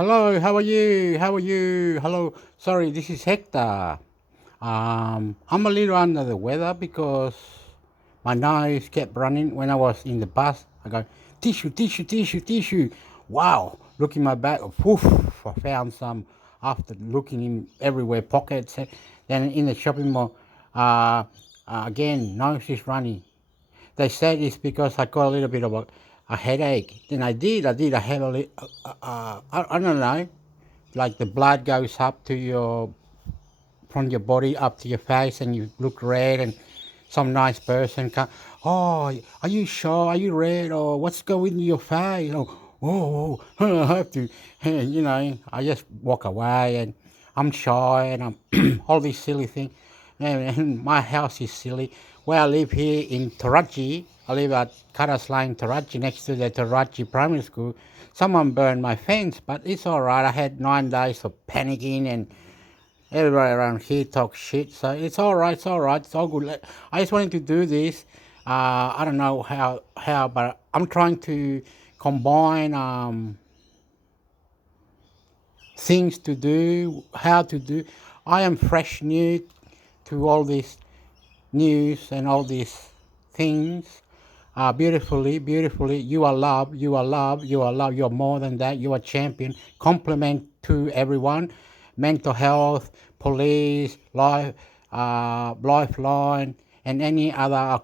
Hello, how are you? How are you? Hello, sorry, this is Hector. I'm a little under the weather because my nose kept running when I was in the bus. I go, tissue, tissue, tissue, tissue. Wow, look in my bag. Poof, I found some after looking in everywhere, pockets. Then in the shopping mall, again, nose is running. They said it's because I got a little bit of a headache. Then I had a little, I don't know, like the blood goes up to your, from your body up to your face and you look red and some nice person come, oh, are you sure? Are you red? Or what's going in your face? I have to, I just walk away and I'm shy and I'm all these silly things. And my house is silly. Where I live here in Taraji, I live at Caras Lane, Taraji, next to the Taraji Primary School. Someone burned my fence, but it's all right. I had 9 days of panicking and everybody around here talks shit, so it's all right. It's all right. It's all good. I just wanted to do this. I don't know how, but I'm trying to combine things to do, how to do. I am fresh new to all this news and all these things. Beautifully, beautifully. You are love. You are love. You are love. You are more than that. You are champion. Compliment to everyone. Mental health, police, life, lifeline, and any other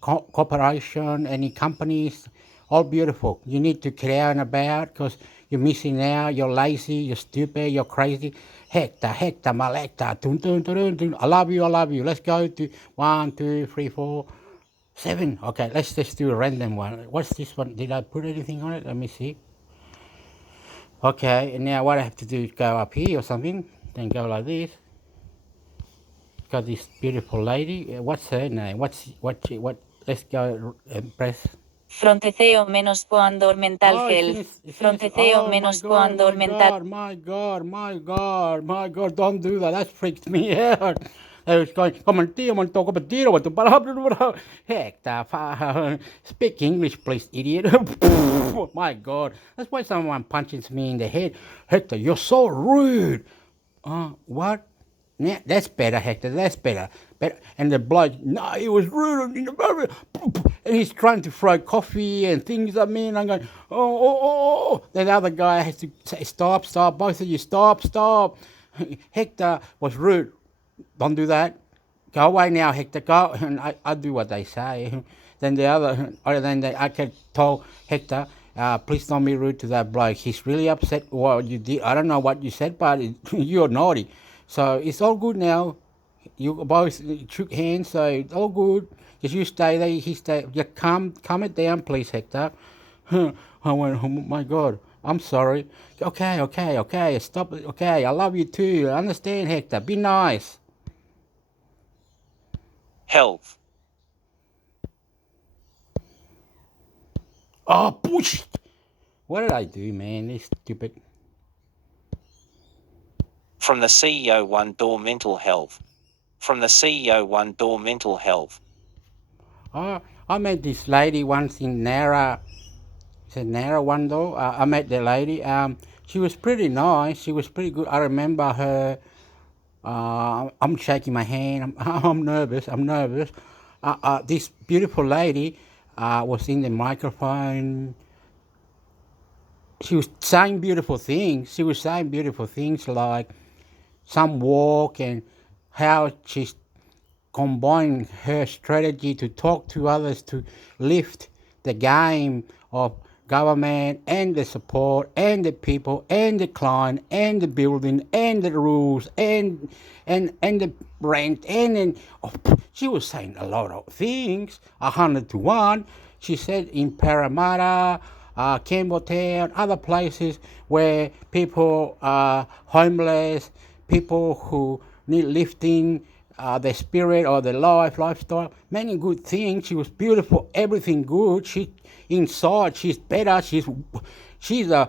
corporation, any companies. All beautiful. You need to care and about because you're missing out. You're lazy. You're stupid. You're crazy. Hector, Hector, Malekta. Dun, dun, dun, dun, dun. I love you. I love you. Let's go to 1, 2, 3, 4. 7. Okay, let's just do a random one. What's this one? Did I put anything on it? Let me see. Okay, and now what I have to do is go up here or something, then go like this. Got this beautiful lady. What's her name? What? Let's go and press. Fronteceo menos poandor mental Oh, health. Fronteceo oh my menos God, poandor my mental. God, my God, my God, my God, don't do that. That freaked me out. I was going, come on, dear, man, talk about dear, what the heck, speak English, please, idiot. My God, that's why someone punches me in the head. Hector, you're so rude. What? Yeah, that's better, Hector. That's better. And the bloke, no, he was rude. And he's trying to throw coffee and things at me. And I'm going, oh. Then the other guy has to say, stop. Both of you, stop. Hector was rude. Don't do that. Go away now, Hector. Go. And I do what they say. Then I can tell Hector, please don't be rude to that bloke. He's really upset what you did. I don't know what you said, but you're naughty. So it's all good now. You both shook hands, so it's all good. Just you stay there, he stay. You calm it down, please, Hector. I went, oh my God, I'm sorry. Okay, stop it. Okay, I love you too. I understand, Hector. Be nice. Health. Oh, push. What did I do, man? This stupid. From the CEO one door mental health. From the CEO one door mental health. I met this lady once in Nara. It's in Nara one though. I met the lady. She was pretty nice. She was pretty good. I remember her. I'm shaking my hand. I'm nervous. This beautiful lady was in the microphone. She was saying beautiful things. She was saying beautiful things like some walk and how she's combining her strategy to talk to others to lift the game of government and the support and the people and the client and the building and the rules and the rent and she was saying a lot of things, 100 to 1. She said in Parramatta, Campbelltown, other places where people are homeless, people who need lifting, the spirit or the lifestyle, many good things. She was beautiful, everything good. She inside, she's better. She's a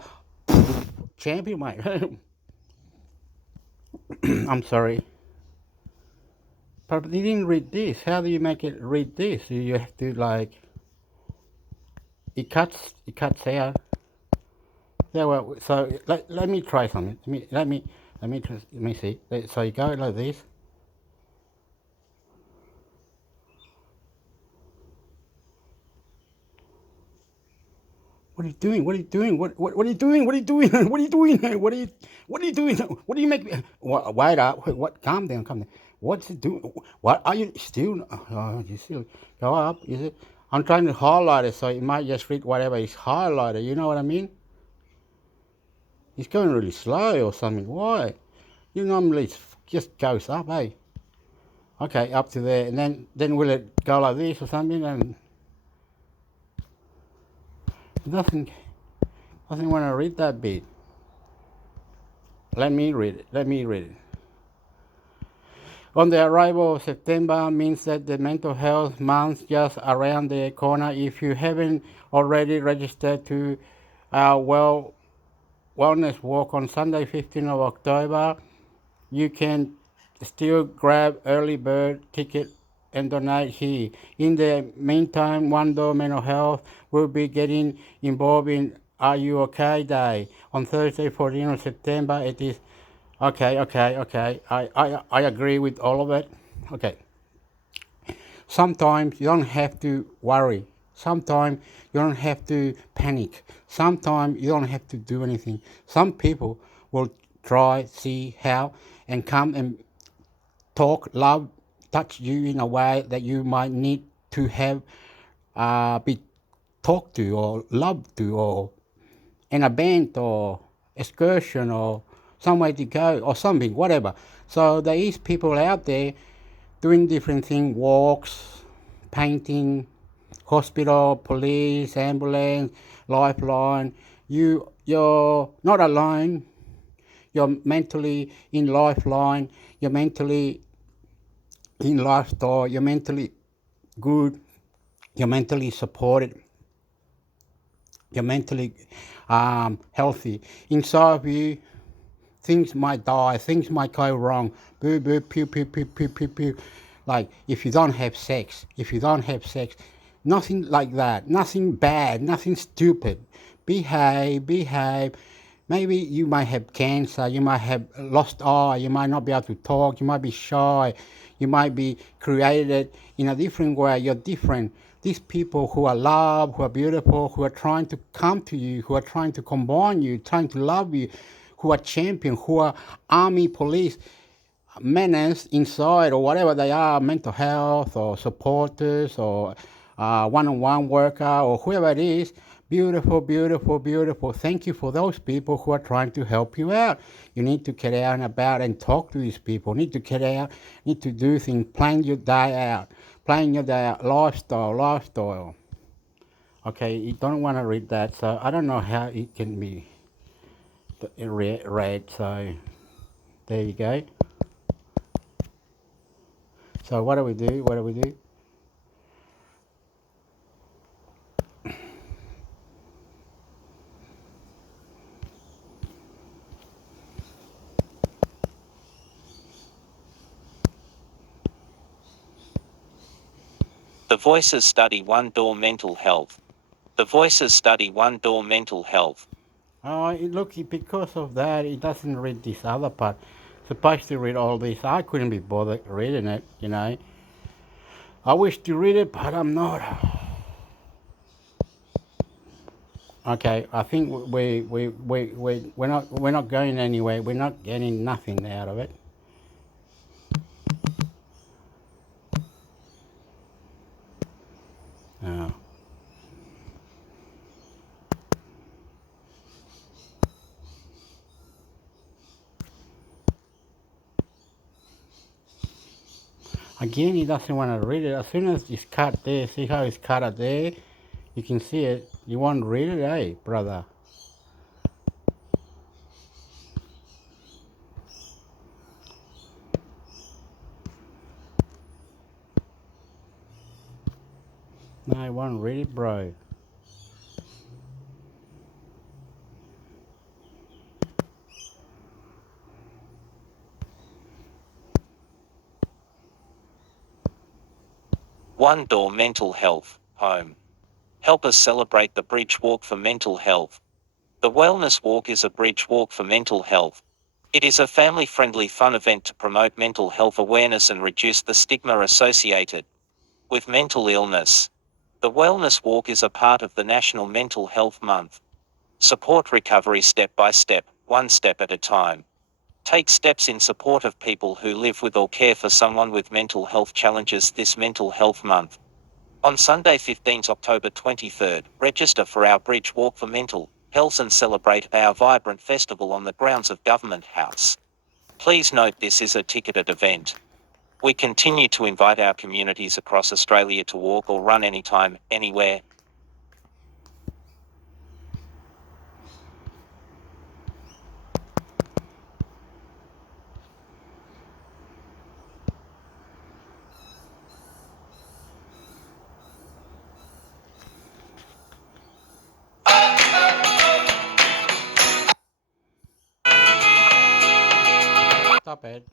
champion, mate. I'm sorry, but you didn't read this. How do you make it read this? You have to like it cuts out. Yeah, well, so let me try something. Let me see. So you go like this. What are you doing? What are you doing? What are you doing? What are you doing? What are you doing? What are you doing? What do you make me? Wait up. What? Calm down. Calm down. What's it doing? What are you still? Oh, you still go up. Is it? I'm trying to highlight it, so you might just read whatever is highlighted. You know what I mean? It's going really slow or something. Why? You normally just goes up, eh? Okay, up to there, and then will it go like this or something? And it doesn't want to read that bit. Let me read it. Let me read it. On the arrival of September means that the mental health month just around the corner. If you haven't already registered to our wellness walk on Sunday, 15th of October, you can still grab early bird ticket and donate here. In the meantime, One Door Mental Health will be getting involved in Are You OK Day on Thursday, 14th of September. It is okay. I agree with all of it. Okay. Sometimes you don't have to worry. Sometimes you don't have to panic. Sometimes you don't have to do anything. Some people will try, see how, and come and talk, love, touch you in a way that you might need to have be talked to or loved to, or an event or excursion or somewhere to go or something, whatever. So there is people out there doing different things, walks, painting, hospital, police, ambulance, lifeline. You're not alone. You're mentally in lifeline. You're mentally in lifestyle. You're mentally good. You're mentally supported. You're mentally healthy. Inside of you, things might die, things might go wrong. Boo, boo, pew, pew, pew, pew, pew, pew. Like if you don't have sex, nothing like that, nothing bad, nothing stupid. Behave. Maybe you might have cancer, you might have lost eye, you might not be able to talk, you might be shy, you might be created in a different way, you're different. These people who are loved, who are beautiful, who are trying to come to you, who are trying to combine you, trying to love you, who are champions, who are army, police, menace inside or whatever they are, mental health or supporters or one-on-one worker or whoever it is, beautiful, beautiful, beautiful. Thank you for those people who are trying to help you out. You need to get out and about and talk to these people. You need to get out, need to do things, plan your day out, lifestyle. Okay, you don't want to read that, so I don't know how it can be read, so there you go. So what do we do? The Voices Study One Door Mental Health. The Voices Study One Door Mental Health. Oh, look, because of that, it doesn't read this other part. It's supposed to read all this. I couldn't be bothered reading it, you know. I wish to read it, but I'm not. Okay, I think we're not going anywhere. We're not getting nothing out of it. Oh. Again, he doesn't want to read it. As soon as it's cut there, see how it's cut it there? You can see it. You won't read it, eh, brother? No, I won't read it, bro. One Door Mental Health, Home. Help us celebrate the Bridge Walk for Mental Health. The Wellness Walk is a bridge walk for mental health. It is a family-friendly fun event to promote mental health awareness and reduce the stigma associated with mental illness. The Wellness Walk is a part of the National Mental Health Month. Support recovery step by step, one step at a time. Take steps in support of people who live with or care for someone with mental health challenges this Mental Health Month. On Sunday 15th October 23rd, register for our Bridge Walk for Mental Health and celebrate our vibrant festival on the grounds of Government House. Please note this is a ticketed event. We continue to invite our communities across Australia to walk or run anytime, anywhere. Stop it.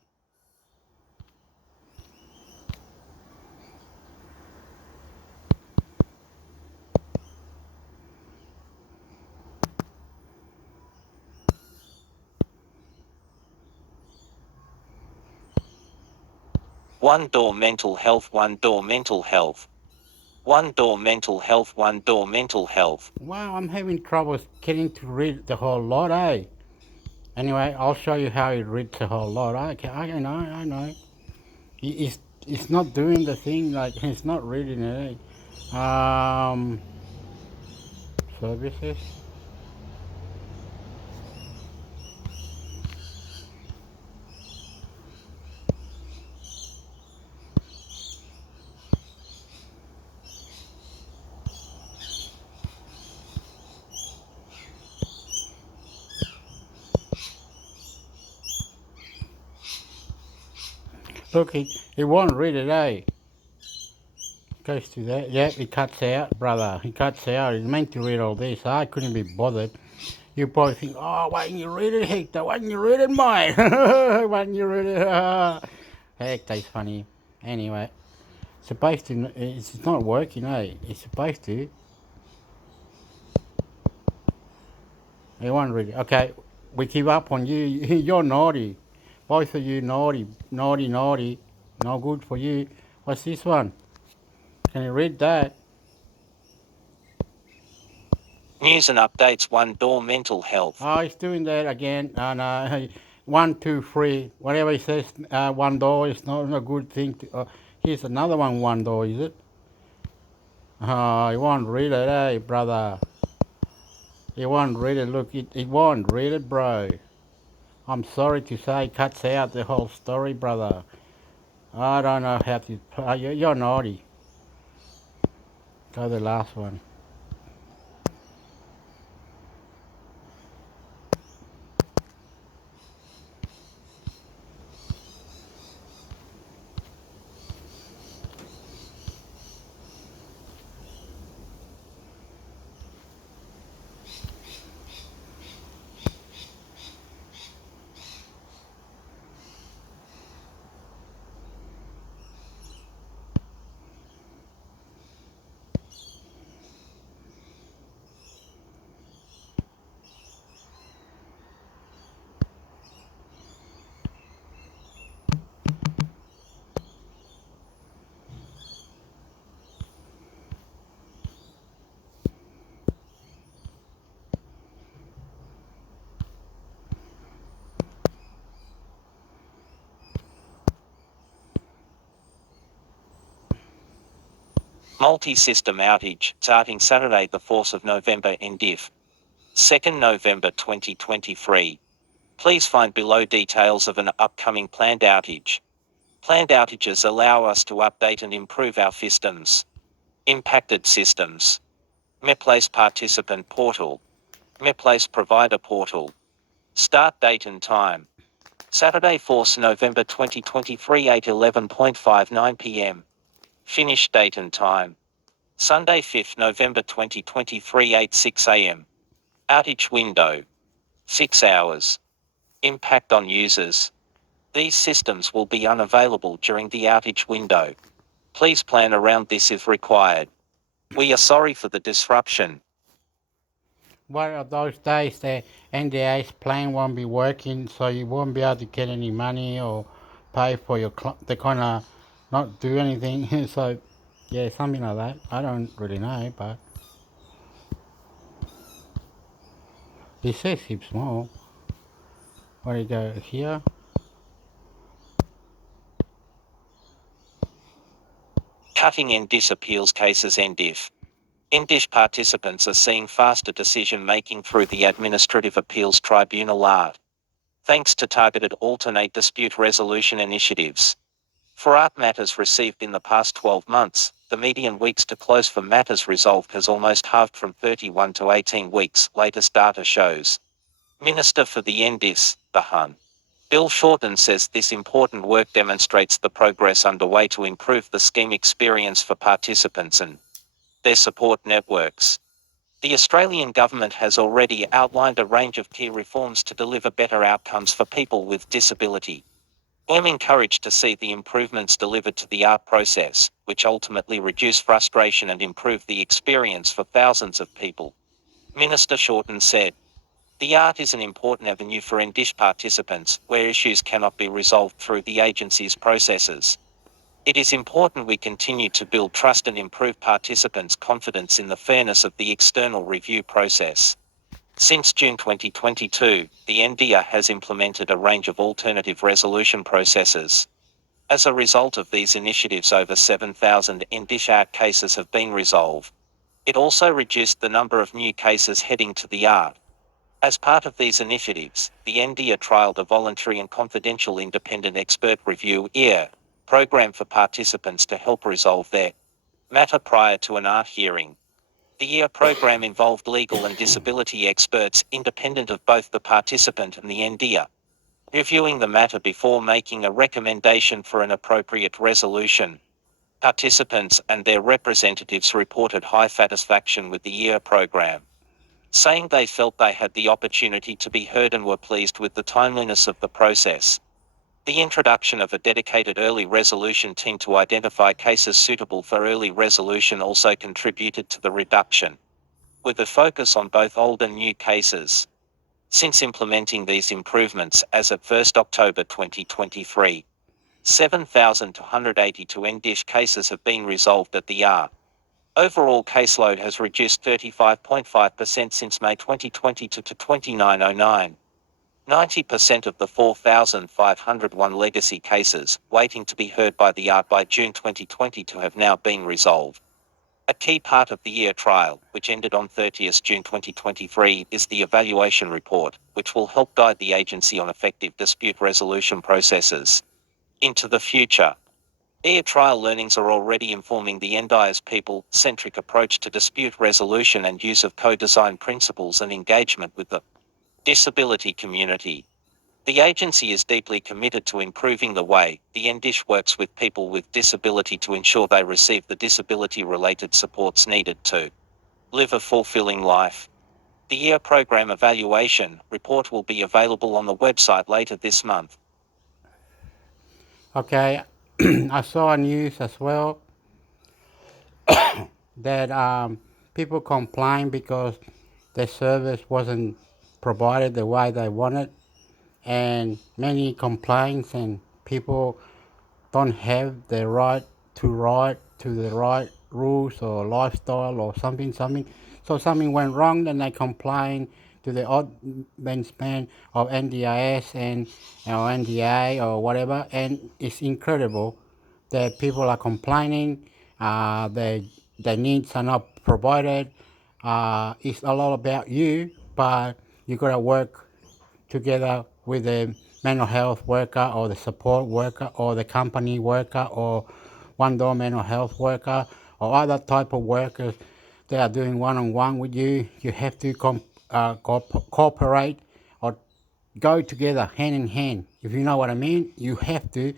One Door Mental Health, One Door Mental Health. One Door Mental Health, One Door Mental Health. Wow, I'm having trouble getting to read the whole lot, eh? Anyway, I'll show you how it reads the whole lot. I know. It's not doing the thing, like, it's not reading it, eh? Services. Look, it won't read it, eh? Goes to that. Yep, it cuts out, brother. It cuts out. It's meant to read all this. I couldn't be bothered. You probably think, oh, why didn't you read it, Hector? Why didn't you read it, mate? Why didn't you read it? Hector's funny. Anyway, supposed to. It's not working, eh? It's supposed to. It won't read it. Okay, we give up on you. You're naughty. Both of you naughty. Naughty. No good for you. What's this one? Can you read that? News and updates, One Door Mental Health. Oh, he's doing that again. No. 1, 2, 3. Whatever he says, one door is not a good thing. Here's another one door, is it? Oh, he won't read it, eh, brother? He won't read it. Look, it won't read it, bro. I'm sorry to say, cuts out the whole story, brother. I don't know how to. You're naughty. Go the last one. Multi-system outage, starting Saturday the 4th of November in diff. 2nd November 2023. Please find below details of an upcoming planned outage. Planned outages allow us to update and improve our systems. Impacted systems. MEPLACE Participant Portal. MEPLACE Provider Portal. Start date and time. Saturday 4th November 2023 8:11:59 p.m. Finish date and time. Sunday 5th November 2023 8:06 a.m. Outage window. 6 hours. Impact on users. These systems will be unavailable during the outage window. Please plan around this if required. We are sorry for the disruption. one of those days the NDA's plan won't be working, so you won't be able to get any money or pay for your they're gonna not do anything. So yeah, something like that. I don't really know, but it says heaps more. Where do you go here? Cutting NDIS appeals cases NDIF. NDIS participants are seeing faster decision-making through the Administrative Appeals Tribunal ART, thanks to targeted alternate dispute resolution initiatives. For ART matters received in the past 12 months, the median weeks to close for matters resolved has almost halved from 31 to 18 weeks, latest data shows. Minister for the NDIS, the Hun. Bill Shorten says this important work demonstrates the progress underway to improve the scheme experience for participants and their support networks. The Australian government has already outlined a range of key reforms to deliver better outcomes for people with disability. I'm encouraged to see the improvements delivered to the ART process, which ultimately reduce frustration and improve the experience for thousands of people. Minister Shorten said, the ART is an important avenue for NDIS participants, where issues cannot be resolved through the agency's processes. It is important we continue to build trust and improve participants' confidence in the fairness of the external review process. Since June 2022, the NDIA has implemented a range of alternative resolution processes. As a result of these initiatives, over 7,000 NDIS ART cases have been resolved. It also reduced the number of new cases heading to the ART. As part of these initiatives, the NDIA trialled a voluntary and confidential independent expert review (IR) program for participants to help resolve their matter prior to an ART hearing. The IR program involved legal and disability experts, independent of both the participant and the NDIA, reviewing the matter before making a recommendation for an appropriate resolution. Participants and their representatives reported high satisfaction with the IR program, saying they felt they had the opportunity to be heard and were pleased with the timeliness of the process. The introduction of a dedicated early resolution team to identify cases suitable for early resolution also contributed to the reduction, with a focus on both old and new cases. Since implementing these improvements as of 1 October 2023, 7,282 NDIS cases have been resolved at the ART. Overall caseload has reduced 35.5% since May 2022 to 2,909. 90% of the 4,501 legacy cases waiting to be heard by the ART by June 2022 have now been resolved. A key part of the year trial, which ended on 30th June 2023, is the evaluation report, which will help guide the agency on effective dispute resolution processes into the future. EAR trial learnings are already informing the NDIA's people-centric approach to dispute resolution and use of co-design principles and engagement with the disability community. The agency is deeply committed to improving the way the NDIS works with people with disability to ensure they receive the disability-related supports needed to live a fulfilling life. The EAR program evaluation report will be available on the website later this month. Okay, I saw a news as well that people complain because their service wasn't provided the way they wanted, and many complaints and people don't have the right to the right rules or lifestyle or something. So something went wrong, then they complain to the ombudsman of NDIS and NDA or whatever, and it's incredible that people are complaining. Their needs are not provided. It's a lot about you, but you got to work together with the mental health worker or the support worker or the company worker or one-door mental health worker or other type of workers that are doing one-on-one with you. You have to cooperate or go together hand in hand. If you know what I mean, you have to.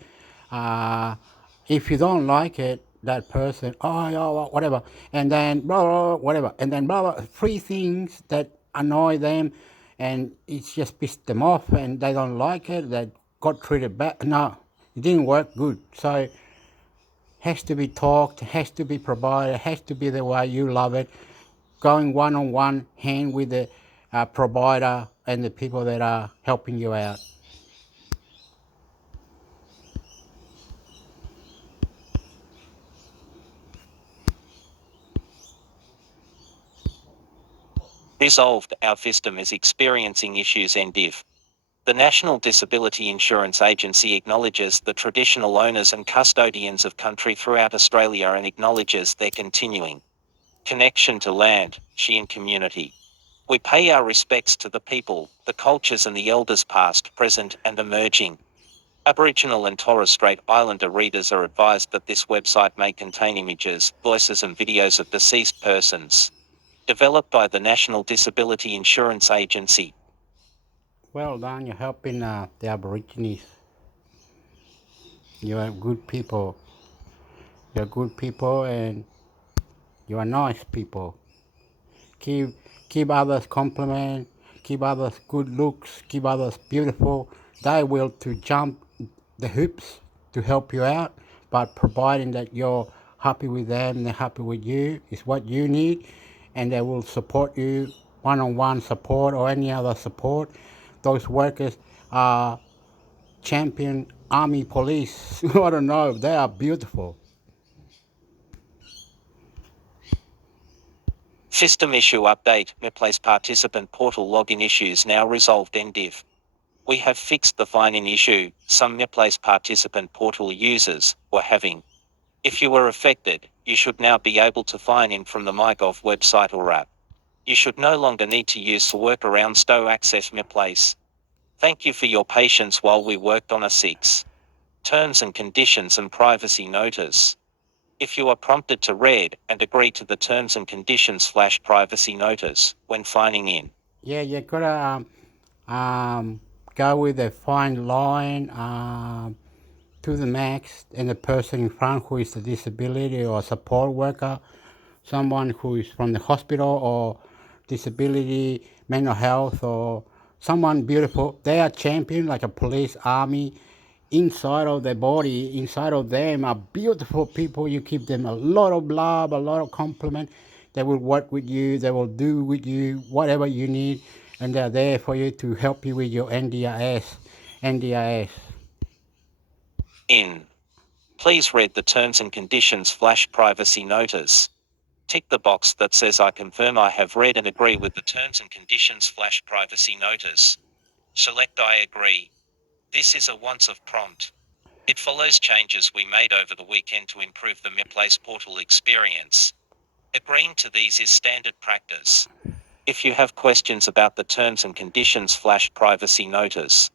If you don't like it, that person, oh, yeah, whatever, and then blah, blah, whatever, and then blah, blah, three things that annoy them, and it's just pissed them off, and they don't like it. They got treated bad. No, it didn't work good. So has to be talked, has to be provided, has to be the way you love it. going one-on-one, hand with the provider and the people that are helping you out. Resolved, our system is experiencing issues and if the National Disability Insurance Agency acknowledges the traditional owners and custodians of country throughout Australia and acknowledges their continuing connection to land, sea and community. We pay our respects to the people, the cultures and the elders past, present and emerging. Aboriginal and Torres Strait Islander readers are advised that this website may contain images, voices and videos of deceased persons. Developed by the National Disability Insurance Agency. Well done, you're helping the Aborigines. You are good people. You're good people and you are nice people. Keep others compliment, keep others good looks, keep others beautiful. They will to jump the hoops to help you out, but providing that you're happy with them, they're happy with you, is what you need, and they will support you, one-on-one support or any other support. Those workers are champion army police. I don't know, they are beautiful. System issue update, MyPlace participant portal login issues now resolved NDIV. We have fixed the fine-in issue some MyPlace participant portal users were having. If you were affected, you should now be able to fine in from the MyGov website or app. You should no longer need to use the workarounds to access MyPlace. Thank you for your patience while we worked on a 6 terms and conditions and privacy notice. If you are prompted to read and agree to the terms and conditions / privacy notice when fining in. Yeah, you gotta go with a fine line to the max, and the person in front who is a disability or support worker, someone who is from the hospital or disability, mental health, or someone beautiful. They are champion like a police, army. Inside of their body, inside of them are beautiful people. You give them a lot of love, a lot of compliment. They will work with you. They will do with you whatever you need, and they're there for you to help you with your NDIS. In. Please read the terms and conditions / privacy notice. Tick the box that says I confirm I have read and agree with the terms and conditions / privacy notice. Select I agree. This is a once-off prompt. It follows changes we made over the weekend to improve the MyPlace portal experience. Agreeing to these is standard practice. If you have questions about the terms and conditions / privacy notice,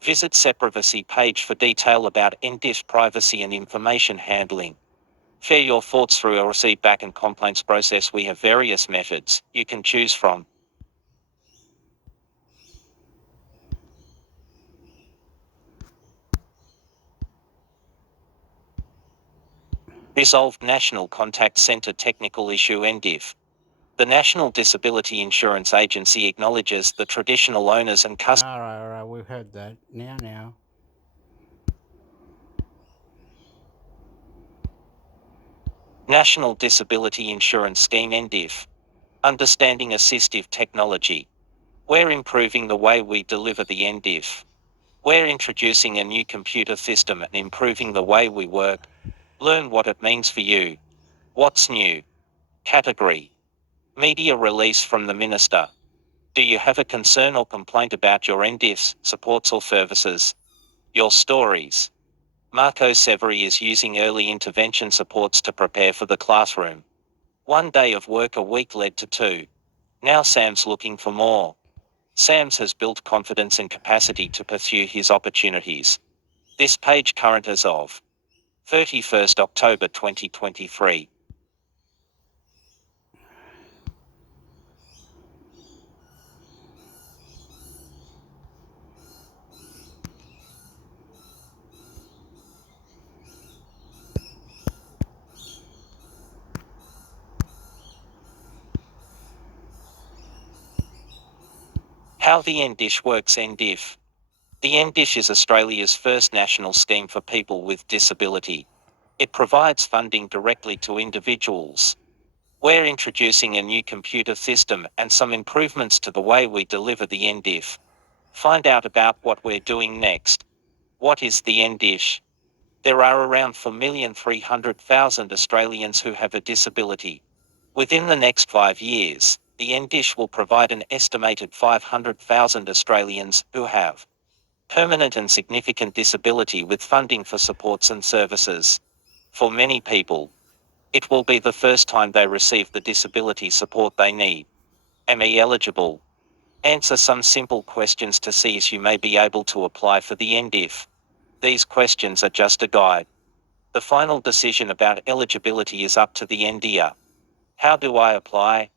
visit Seprivacy page for detail about NDIF privacy and information handling. Share your thoughts through our feedback and complaints process. We have various methods you can choose from. Resolved National Contact Centre Technical Issue NDIF. The National Disability Insurance Agency acknowledges the traditional owners and customers. All right, we've heard that. Now. National Disability Insurance Scheme NDIF. Understanding Assistive Technology. We're improving the way we deliver the NDIF. We're introducing a new computer system and improving the way we work. Learn what it means for you. What's new? Category. Media release from the Minister. Do you have a concern or complaint about your NDIFs, supports or services? Your stories. Marco Severi is using early intervention supports to prepare for the classroom. 1 day of work a week led to 2. Now Sam's looking for more. Sam's has built confidence and capacity to pursue his opportunities. This page current as of 31st October 2023. How the NDIF works. NDIF. The NDIF is Australia's first national scheme for people with disability. It provides funding directly to individuals. We're introducing a new computer system and some improvements to the way we deliver the NDIF. Find out about what we're doing next. What is the NDIF? There are around 4,300,000 Australians who have a disability. Within the next 5 years, the NDIF will provide an estimated 500,000 Australians who have permanent and significant disability with funding for supports and services. For many people, it will be the first time they receive the disability support they need. Am I eligible? Answer some simple questions to see if you may be able to apply for the NDIF. These questions are just a guide. The final decision about eligibility is up to the NDIA. How do I apply?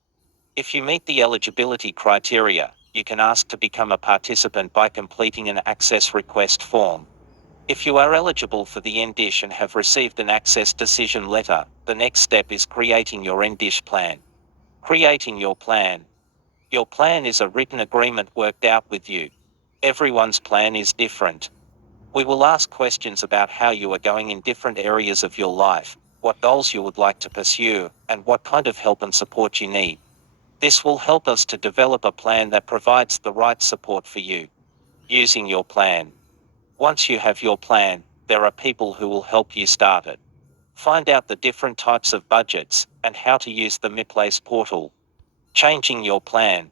If you meet the eligibility criteria, you can ask to become a participant by completing an access request form. If you are eligible for the NDIF and have received an access decision letter, the next step is creating your NDIF plan. Creating your plan. Your plan is a written agreement worked out with you. Everyone's plan is different. We will ask questions about how you are going in different areas of your life, what goals you would like to pursue, and what kind of help and support you need. This will help us to develop a plan that provides the right support for you. Using your plan. Once you have your plan, there are people who will help you start it. Find out the different types of budgets and how to use the MyPlace portal. Changing your plan.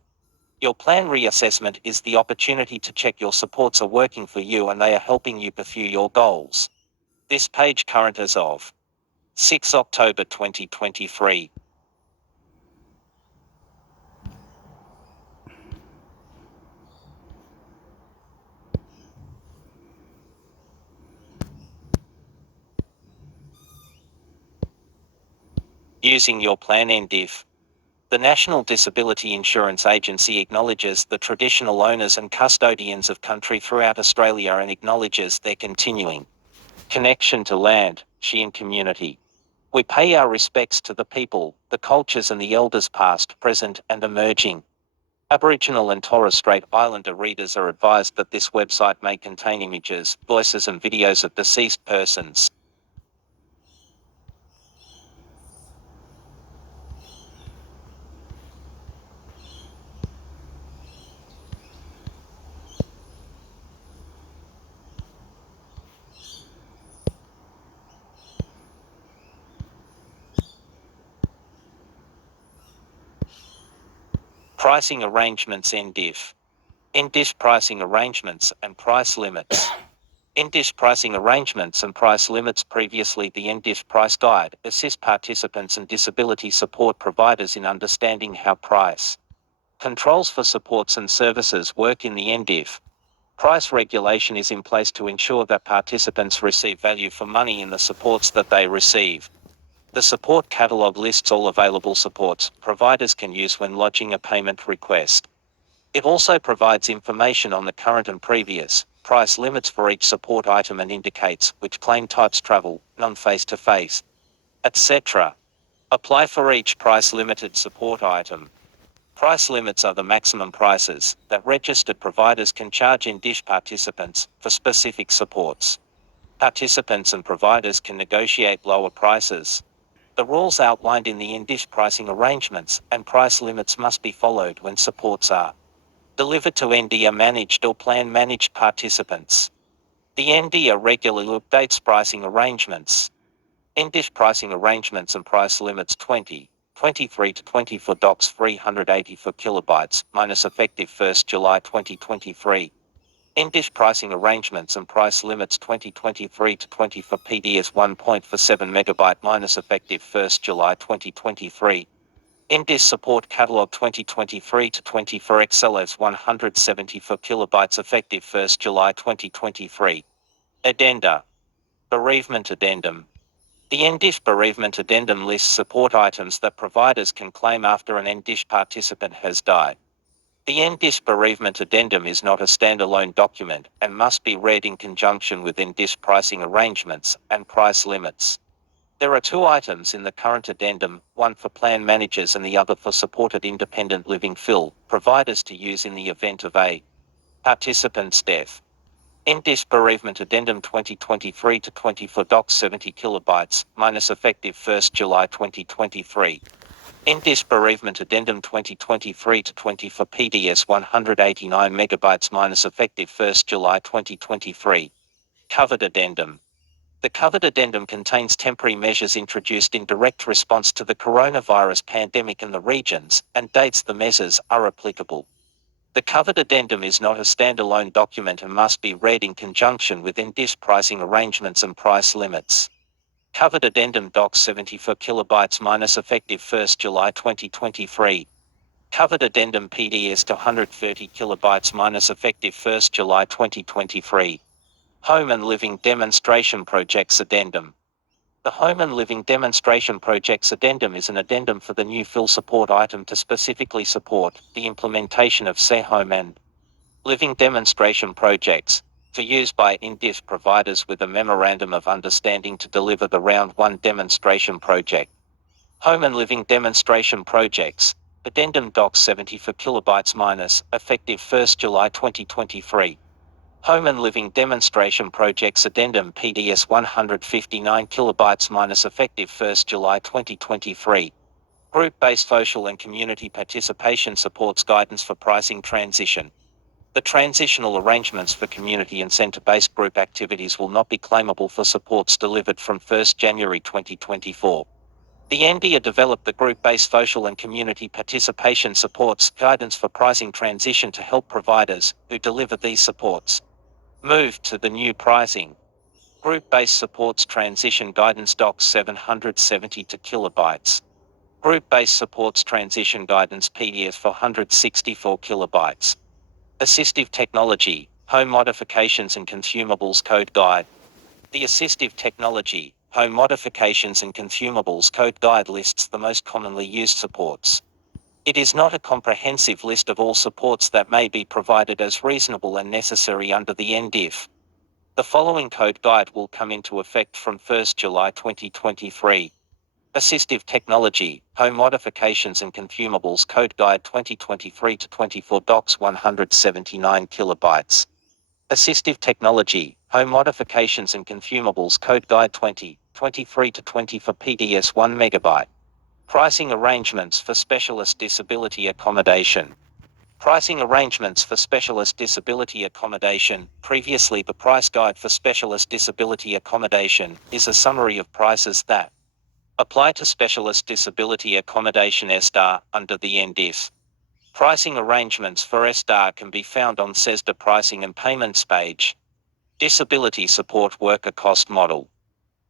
Your plan reassessment is the opportunity to check your supports are working for you and they are helping you pursue your goals. This page current as of 6 October 2023. Using your plan NDIF. The National Disability Insurance Agency acknowledges the traditional owners and custodians of country throughout Australia and acknowledges their continuing connection to land, sea and community. We pay our respects to the people, the cultures and the elders past, present and emerging. Aboriginal and Torres Strait Islander readers are advised that this website may contain images, voices and videos of deceased persons. Pricing arrangements NDIF. NDIF pricing arrangements and price limits. NDIF pricing arrangements and price limits. Previously, the NDIF price guide assist participants and disability support providers in understanding how price controls for supports and services work in the NDIF. Price regulation is in place to ensure that participants receive value for money in the supports that they receive. The support catalogue lists all available supports providers can use when lodging a payment request. It also provides information on the current and previous price limits for each support item and indicates which claim types travel, non-face-to-face, etc. Apply for each price-limited support item. Price limits are the maximum prices that registered providers can charge NDIF participants for specific supports. Participants and providers can negotiate lower prices. The rules outlined in the NDIF pricing arrangements and price limits must be followed when supports are delivered to NDIA managed or plan managed participants. The NDIA regularly updates pricing arrangements. NDIF pricing arrangements and price limits 2023 to 24 docs 384 kilobytes minus effective 1st July 2023. NDIF pricing arrangements and price limits 2023 to 20 for PDS 1.47 megabyte minus effective 1st July 2023. NDIF support catalog 2023 to 20 for XLS 174 kilobytes effective 1st July 2023. Addenda. Bereavement Addendum. The NDIF Bereavement Addendum lists support items that providers can claim after an NDIF participant has died. The NDIF Bereavement Addendum is not a standalone document and must be read in conjunction with NDIF pricing arrangements and price limits. There are two items in the current addendum, one for plan managers and the other for supported independent living FIL providers to use in the event of a participant's death. NDIF Bereavement Addendum 2023 to 20 for docs 70 kilobytes minus effective 1st July 2023. NDIS Bereavement Addendum 2023-20 for PDS 189 MB minus effective 1st July 2023. Covered Addendum. The covered addendum contains temporary measures introduced in direct response to the coronavirus pandemic in the regions, and dates the measures are applicable. The covered addendum is not a standalone document and must be read in conjunction with NDIS pricing arrangements and price limits. Covered Addendum Docs 74 kilobytes minus effective 1st July 2023. Covered Addendum PDS to 130 kilobytes minus effective 1st July 2023. Home and Living Demonstration Projects Addendum. The Home and Living Demonstration Projects Addendum is an addendum for the new fill support item to specifically support the implementation of say home and living demonstration projects, for use by NDIS providers with a Memorandum of Understanding to deliver the Round 1 demonstration project. Home and Living Demonstration Projects, Addendum Docs 74 kilobytes minus, effective 1st July 2023. Home and Living Demonstration Projects Addendum PDS 159 kilobytes minus effective 1st July 2023. Group-based social and community participation supports guidance for pricing transition. The transitional arrangements for community and centre-based group activities will not be claimable for supports delivered from 1st January 2024. The NDIA developed the group-based social and community participation supports guidance for pricing transition to help providers who deliver these supports move to the new pricing. Group-based supports transition guidance Docs 772 kilobytes. Group-based supports transition guidance PDF 464 kilobytes. Assistive Technology, Home Modifications and Consumables Code Guide. The Assistive Technology, Home Modifications and Consumables Code Guide lists the most commonly used supports. It is not a comprehensive list of all supports that may be provided as reasonable and necessary under the NDIF. The following code guide will come into effect from 1st July 2023. Assistive Technology, Home Modifications and Consumables Code Guide 2023-24 Docs 179 kilobytes. Assistive Technology, Home Modifications and Consumables Code Guide 2023-20 for PDS 1 MB. Pricing Arrangements for Specialist Disability Accommodation. Pricing Arrangements for Specialist Disability Accommodation. Previously, the Price Guide for Specialist Disability Accommodation is a summary of prices that apply to Specialist Disability Accommodation SDAR under the NDIF. Pricing arrangements for SDAR can be found on CESDA Pricing and Payments page. Disability Support Worker Cost Model.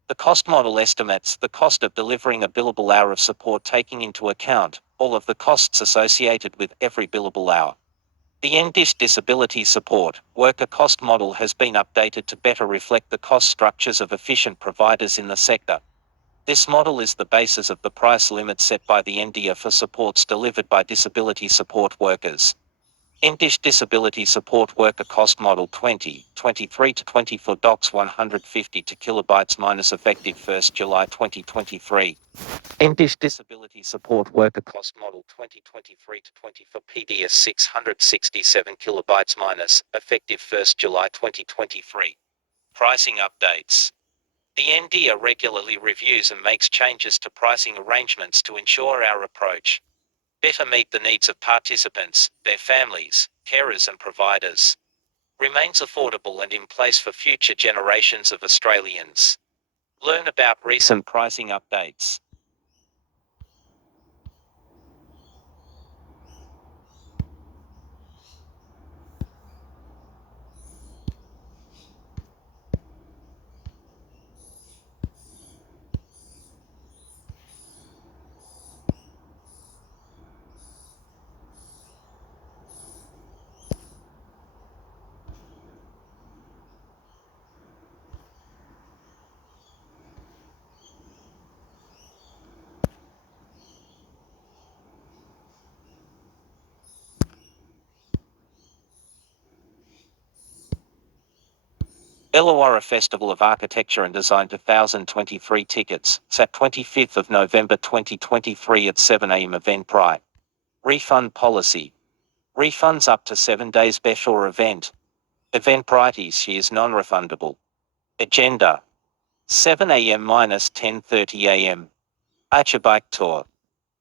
The cost model estimates the cost of delivering a billable hour of support, taking into account all of the costs associated with every billable hour. The NDIS Disability Support Worker Cost Model has been updated to better reflect the cost structures of efficient providers in the sector. This model is the basis of the price limit set by the NDIA for supports delivered by disability support workers. NDIS Disability Support Worker Cost Model 2023-24 Docs 152 kilobytes minus effective 1st July 2023. NDIS Disability Support Worker Cost Model 2023-20 for PDS 667 kilobytes minus effective 1st July 2023. Pricing updates. The NDIA regularly reviews and makes changes to pricing arrangements to ensure our approach better meet the needs of participants, their families, carers and providers, remains affordable and in place for future generations of Australians. Learn about recent pricing updates. Illawarra Festival of Architecture and Design 2023 tickets, Sat 25th of November 2023 at 7 am Eventbrite. Refund policy. Refunds up to 7 days before event. Eventbrite is non-refundable. Agenda. 7 am - 10:30 am. Archibike Tour.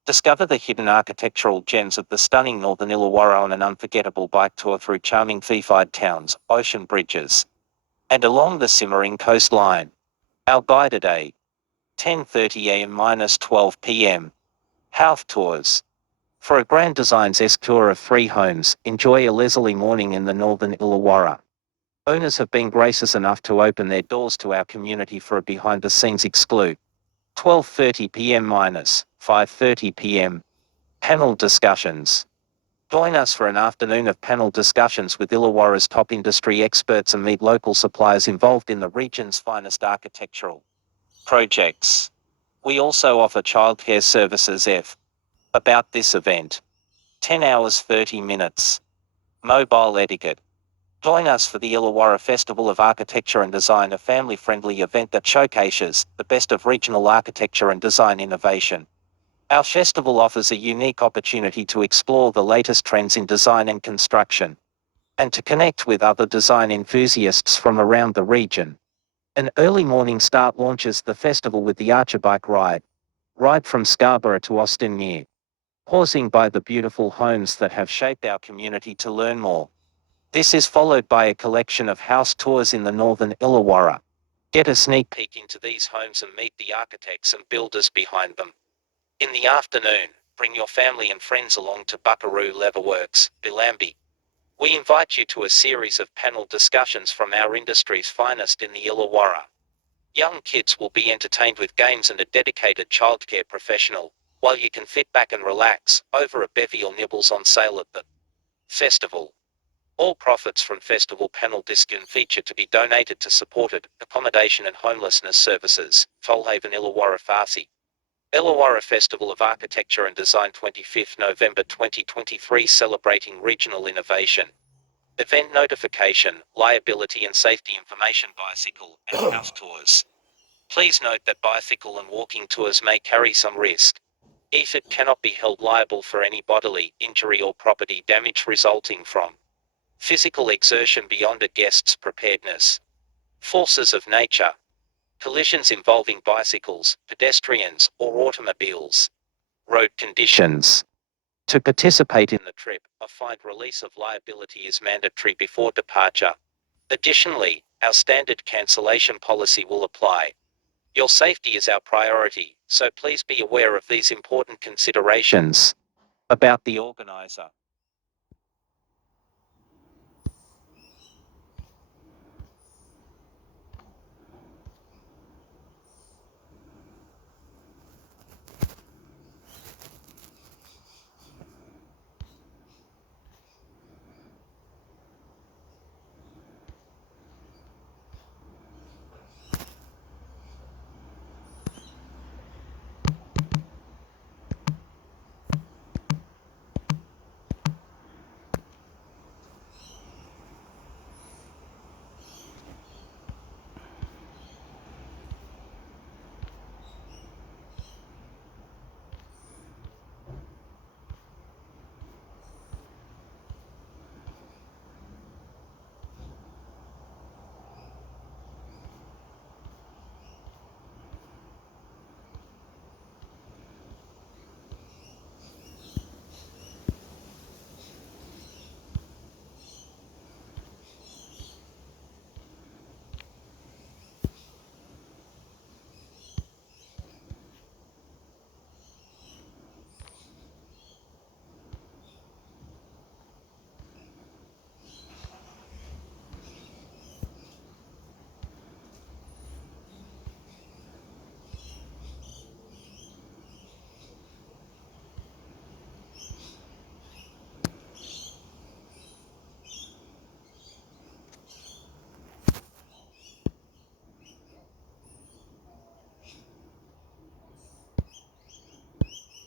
Discover the hidden architectural gems of the stunning Northern Illawarra on an unforgettable bike tour through charming seaside towns, ocean bridges, and along the simmering coastline. Our guided day, 10:30 a.m.-12 p.m. House tours. For a Grand Designs-esque tour of 3 homes, enjoy a leisurely morning in the Northern Illawarra. Owners have been gracious enough to open their doors to our community for a behind-the-scenes exclusive. 12:30 p.m-5:30 p.m. Panel discussions. Join us for an afternoon of panel discussions with Illawarra's top industry experts and meet local suppliers involved in the region's finest architectural projects. We also offer childcare services about this event. 10 hours 30 minutes. Mobile etiquette. Join us for the Illawarra Festival of Architecture and Design, a family-friendly event that showcases the best of regional architecture and design innovation. Our festival offers a unique opportunity to explore the latest trends in design and construction, and to connect with other design enthusiasts from around the region. An early morning start launches the festival with the Archer Bike Ride from Scarborough to Austin Near, pausing by the beautiful homes that have shaped our community to learn more. This is followed by a collection of house tours in the Northern Illawarra. Get a sneak peek into these homes and meet the architects and builders behind them. In the afternoon, bring your family and friends along to Buckaroo Leatherworks, Bilambi. We invite you to a series of panel discussions from our industry's finest in the Illawarra. Young kids will be entertained with games and a dedicated childcare professional, while you can sit back and relax over a bevy or nibbles on sale at the festival. All profits from festival panel discussion feature to be donated to supported accommodation and homelessness services, Tollhaven Illawarra Farsi. Illawarra Festival of Architecture and Design, 25th November 2023, celebrating regional innovation. Event notification, liability and safety information: bicycle and house tours. Please note that bicycle and walking tours may carry some risk. It cannot be held liable for any bodily injury or property damage resulting from physical exertion beyond a guest's preparedness. Forces of nature. Collisions involving bicycles, pedestrians, or automobiles. Road conditions. To participate in the trip, a fine release of liability is mandatory before departure. Additionally, our standard cancellation policy will apply. Your safety is our priority, so please be aware of these important considerations. About the organizer.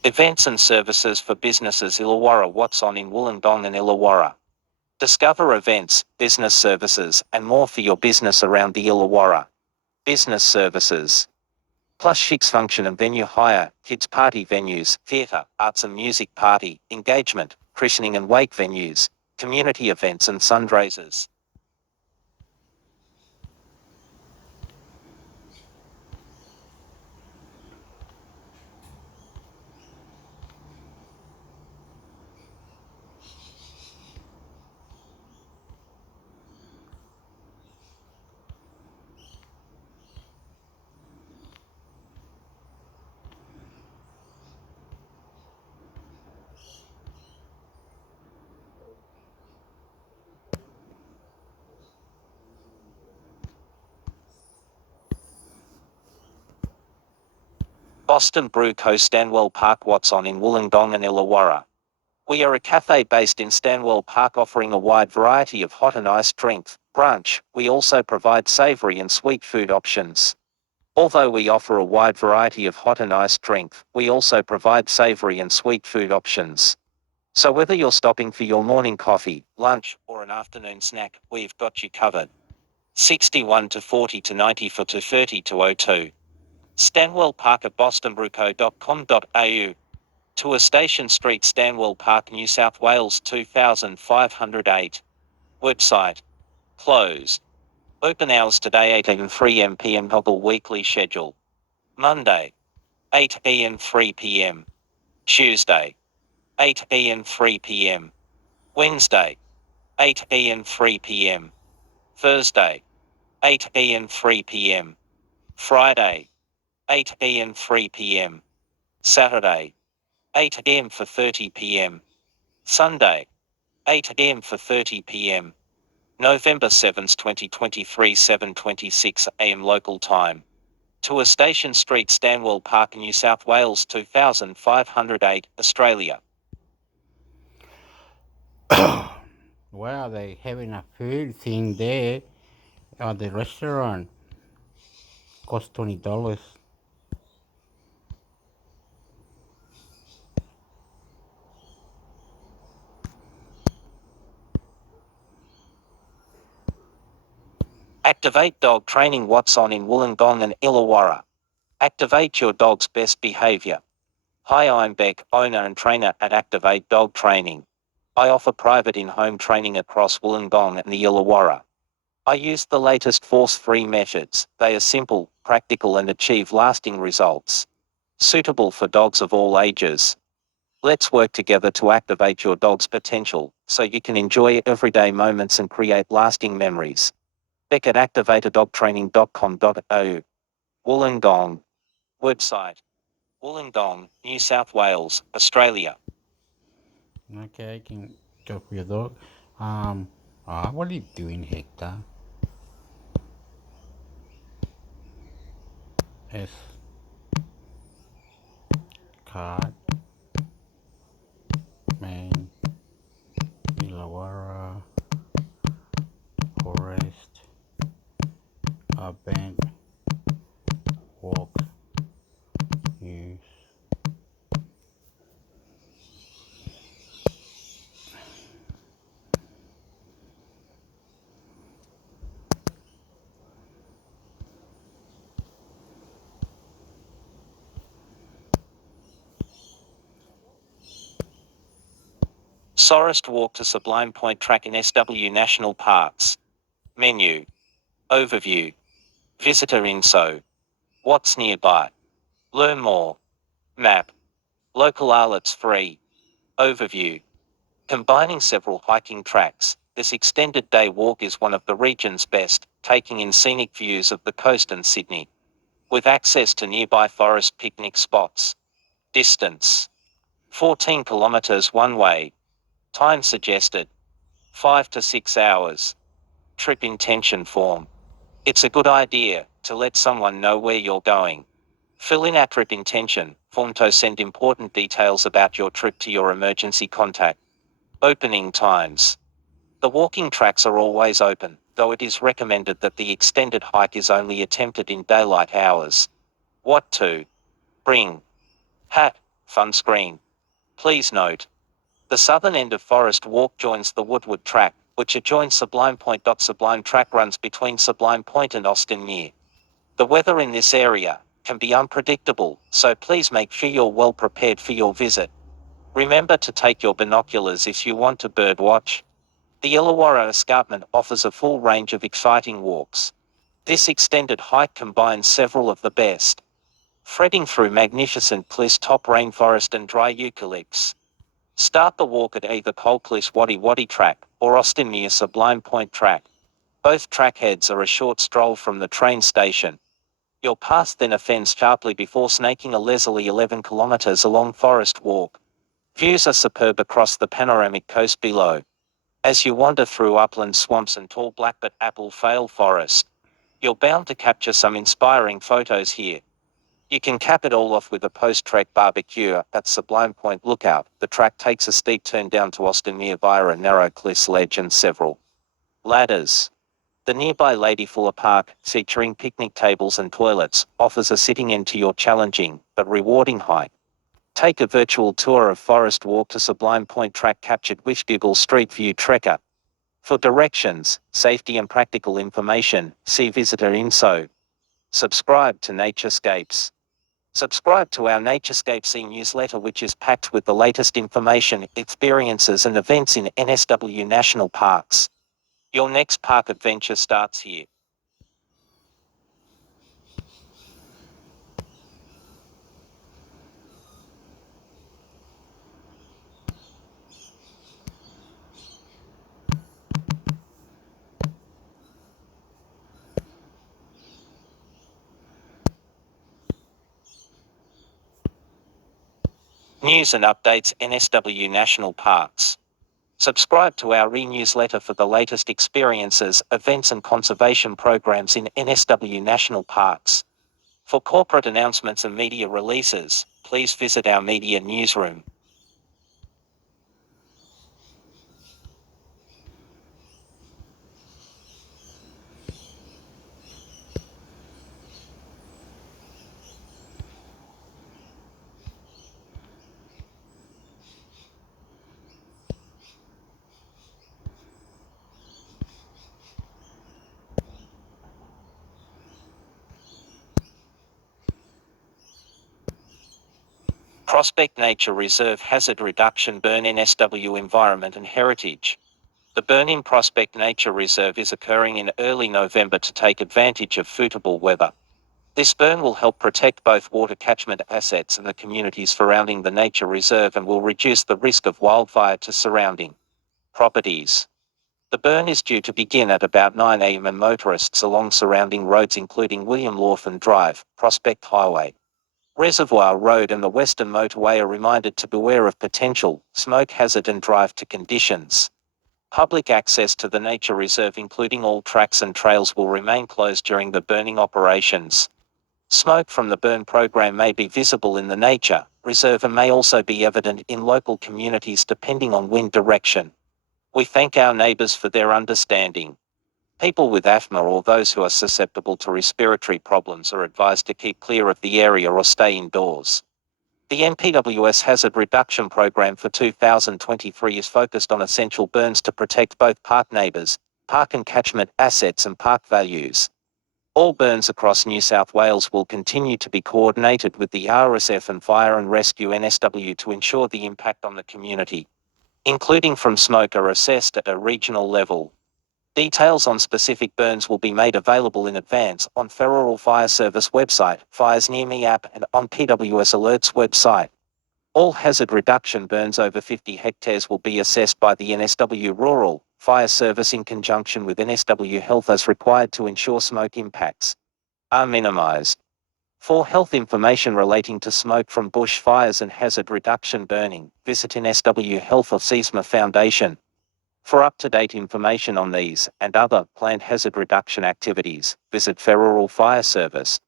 Events and services for businesses. Illawarra. What's on in Wollongong and Illawarra? Discover events, business services, and more for your business around the Illawarra. Business services. Plus Chic's function and venue hire, kids party venues, theatre, arts and music party, engagement, christening and wake venues, community events and fundraisers. Boston Brew Co. Stanwell Park Watson in Wollongong and Illawarra. We are a cafe based in Stanwell Park offering a wide variety of hot and iced drinks, brunch. We also provide savoury and sweet food options. Although we offer a wide variety of hot and iced drinks, we also provide savoury and sweet food options. So whether you're stopping for your morning coffee, lunch, or an afternoon snack, we've got you covered. 61 to 40 to 90 for 230 to 02. Stanwell Park at bostonbruco.com.au. To a Station Street, Stanwell Park, New South Wales 2508. Website. Closed. Open hours today 8 a.m. 3 p.m. Toggle weekly schedule. Monday. 8 a.m. 3 p.m. Tuesday. 8 a.m. 3 p.m. Wednesday. 8 a.m. 3 p.m. Thursday. 8 a.m. 3 p.m. Friday. 8 a.m. 3 p.m. Saturday. 8 a.m. for 30 p.m. Sunday. 8 a.m. for 30 p.m. November 7th, 2023, 7:26 a.m. local time. To a Station Street, Stanwell Park, New South Wales 2508, Australia. Well, they having a food thing there at the restaurant. Cost $20. Activate dog training Watson in Wollongong and Illawarra. Activate your dog's best behavior. Hi, I'm Beck, owner and trainer at Activate Dog Training. I offer private in-home training across Wollongong and the Illawarra. I use the latest force-free methods. They are simple, practical and achieve lasting results. Suitable for dogs of all ages. Let's work together to activate your dog's potential, so you can enjoy everyday moments and create lasting memories. Beck at activatedogtraining.com.au. Wollongong. Website. Wollongong, New South Wales, Australia. Okay, I can talk with your dog. What are you doing, Hector? S. Card. Main. Illawarra. Forest. Urban. Walk. News. Forest Walk to Sublime Point Track in SW National Parks. Menu. Overview. Visitor info. What's nearby? Learn more. Map. Local outlets free. Overview. Combining several hiking tracks, this extended day walk is one of the region's best, taking in scenic views of the coast and Sydney. With access to nearby forest picnic spots. Distance. 14 kilometres one way. Time suggested. 5 to 6 hours. Trip intention form. It's a good idea to let someone know where you're going. Fill in a trip intention form to send important details about your trip to your emergency contact. Opening times. The walking tracks are always open, though it is recommended that the extended hike is only attempted in daylight hours. What to bring? Hat, fun screen. Please note, the southern end of Forest Walk joins the Woodward Track, which adjoins Sublime Point. Sublime Track runs between Sublime Point and Austin Near. The weather in this area can be unpredictable, so please make sure you're well prepared for your visit. Remember to take your binoculars if you want to bird watch. The Illawarra Escarpment offers a full range of exciting walks. This extended hike combines several of the best. Threading through magnificent cliffs, top rainforest and dry eucalypts. Start the walk at either Colcliffs Waddy Waddy Track or Austin Near Sublime Point Track. Both trackheads are a short stroll from the train station. Your path then ascends sharply before snaking a leisurely 11 kilometres along Forest Walk. Views are superb across the panoramic coast below. As you wander through upland swamps and tall blackbutt apple fail forest, you're bound to capture some inspiring photos here. You can cap it all off with a post-trek barbecue at Sublime Point Lookout. The track takes a steep turn down to Austin Mere via a narrow cliff ledge and several ladders. The nearby Lady Fuller Park, featuring picnic tables and toilets, offers a sitting end to your challenging but rewarding hike. Take a virtual tour of Forest Walk to Sublime Point track captured with Google Street View Trekker. For directions, safety and practical information, see Visitor Info. Subscribe to Naturescapes. Subscribe to our Naturescapes e-newsletter, which is packed with the latest information, experiences and events in NSW National Parks. Your next park adventure starts here. News and updates NSW National Parks. Subscribe to our e-newsletter for the latest experiences, events and conservation programs in NSW National Parks. For corporate announcements and media releases, please visit our media newsroom. Prospect Nature Reserve Hazard Reduction Burn NSW Environment and Heritage. The burn in Prospect Nature Reserve is occurring in early November to take advantage of suitable weather. This burn will help protect both water catchment assets and the communities surrounding the nature reserve and will reduce the risk of wildfire to surrounding properties. The burn is due to begin at about 9 a.m. and motorists along surrounding roads including William Lawson Drive, Prospect Highway, Reservoir Road and the Western Motorway are reminded to beware of potential smoke hazard and drive to conditions. Public access to the nature reserve including all tracks and trails will remain closed during the burning operations. Smoke from the burn program may be visible in the nature reserve and may also be evident in local communities depending on wind direction. We thank our neighbors for their understanding. People with asthma or those who are susceptible to respiratory problems are advised to keep clear of the area or stay indoors. The NPWS Hazard Reduction Program for 2023 is focused on essential burns to protect both park neighbours, park and catchment assets and park values. All burns across New South Wales will continue to be coordinated with the RSF and Fire and Rescue NSW to ensure the impact on the community, including from smoke, are assessed at a regional level. Details on specific burns will be made available in advance on Federal Fire Service website, Fires Near Me app and on PWS Alerts website. All hazard reduction burns over 50 hectares will be assessed by the NSW Rural Fire Service in conjunction with NSW Health as required to ensure smoke impacts are minimised. For health information relating to smoke from bush fires and hazard reduction burning, visit NSW Health or SESMA Foundation. For up-to-date information on these and other planned hazard reduction activities, visit Federal Fire Service.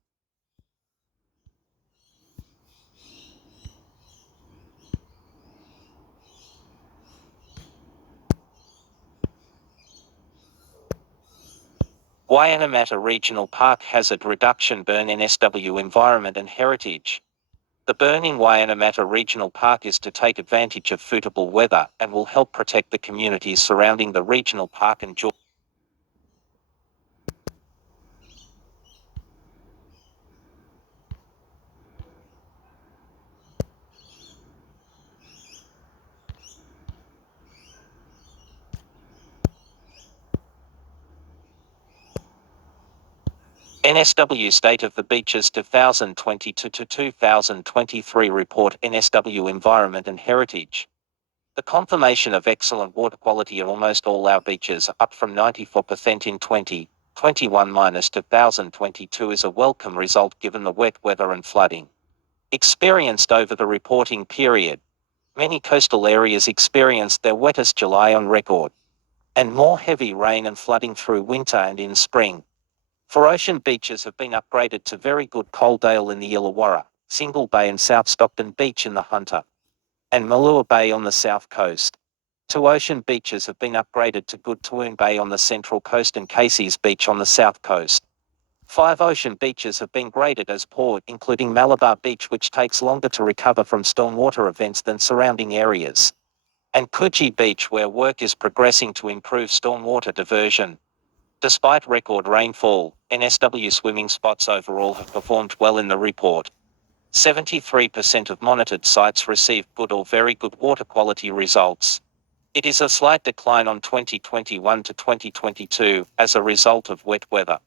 Waianamatta Regional Park Hazard Reduction Burn NSW Environment and Heritage. The burn in Waianamatta Regional Park is to take advantage of suitable weather and will help protect the communities surrounding the regional park and NSW State of the Beaches 2022 to 2023 report NSW Environment and Heritage. The confirmation of excellent water quality at almost all our beaches, up from 94% in 2021-2022, is a welcome result given the wet weather and flooding experienced over the reporting period. Many coastal areas experienced their wettest July on record, and more heavy rain and flooding through winter and in spring. For ocean beaches have been upgraded to very good Coaldale in the Illawarra, Single Bay and South Stockton Beach in the Hunter, and Malua Bay on the south coast. 2 ocean beaches have been upgraded to good Tawoon Bay on the central coast and Casey's Beach on the south coast. 5 ocean beaches have been graded as poor, including Malabar Beach, which takes longer to recover from stormwater events than surrounding areas, and Coogee Beach, where work is progressing to improve stormwater diversion. Despite record rainfall, NSW swimming spots overall have performed well in the report. 73% of monitored sites received good or very good water quality results. It is a slight decline on 2021 to 2022 as a result of wet weather.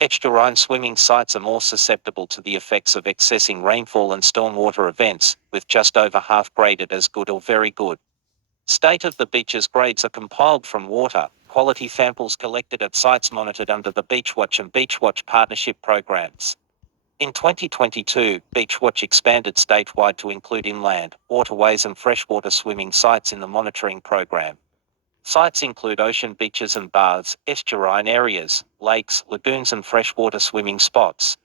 Estuarine swimming sites are more susceptible to the effects of excessing rainfall and stormwater events, with just over half graded as good or very good. State of the beaches grades are compiled from water quality samples collected at sites monitored under the Beachwatch and Beachwatch partnership programs. In 2022, Beachwatch expanded statewide to include inland, waterways and freshwater swimming sites in the monitoring program. Sites include ocean beaches and baths, estuarine areas, lakes, lagoons and freshwater swimming spots.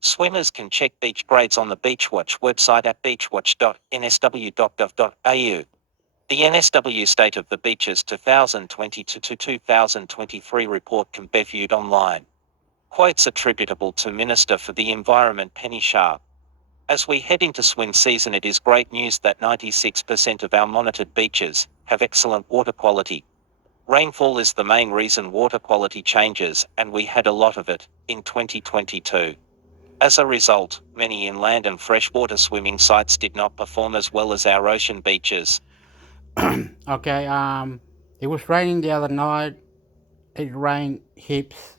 Swimmers can check beach grades on the Beachwatch website at beachwatch.nsw.gov.au. The NSW State of the Beaches 2022 to 2023 report can be viewed online. Quotes attributable to Minister for the Environment Penny Sharp. As we head into swim season, it is great news that 96% of our monitored beaches have excellent water quality. Rainfall is the main reason water quality changes, and we had a lot of it in 2022. As a result, many inland and freshwater swimming sites did not perform as well as our ocean beaches. Okay, it was raining the other night. It rained heaps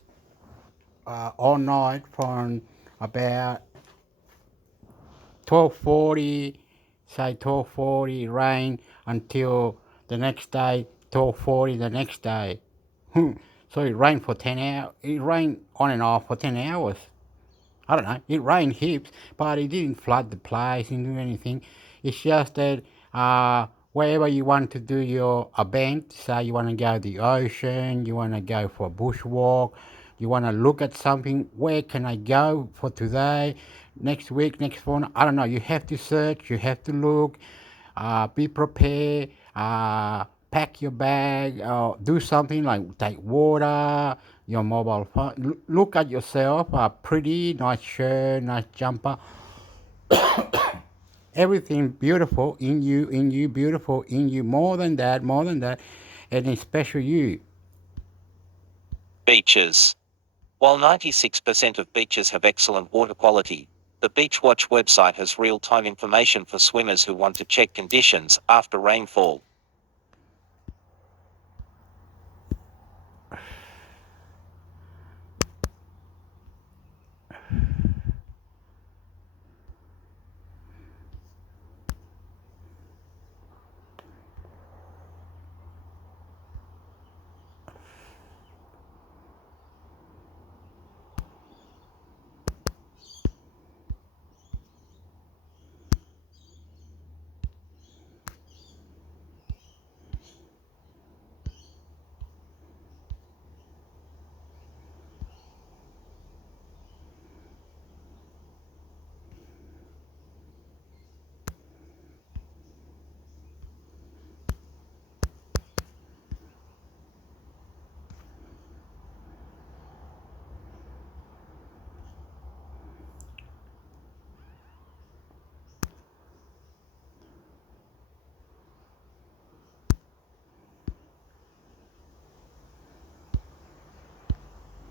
all night from about 12:40, say 12:40 rain until the next day, 12:40 the next day. So it rained for 10 hours. It rained on and off for 10 hours. I don't know. It rained heaps, but it didn't flood the place, didn't do anything. It's just that wherever you want to do your event, say you want to go to the ocean, you want to go for a bushwalk, you want to look at something, where can I go for today, next week, next fortnight? I don't know. You have to search, you have to look, be prepared, pack your bag, do something like take water, your mobile phone. Look at yourself, pretty, nice shirt, nice jumper. Everything beautiful in you, beautiful in you, more than that, and especially you. Beaches. While 96% of beaches have excellent water quality, the Beachwatch website has real-time information for swimmers who want to check conditions after rainfall.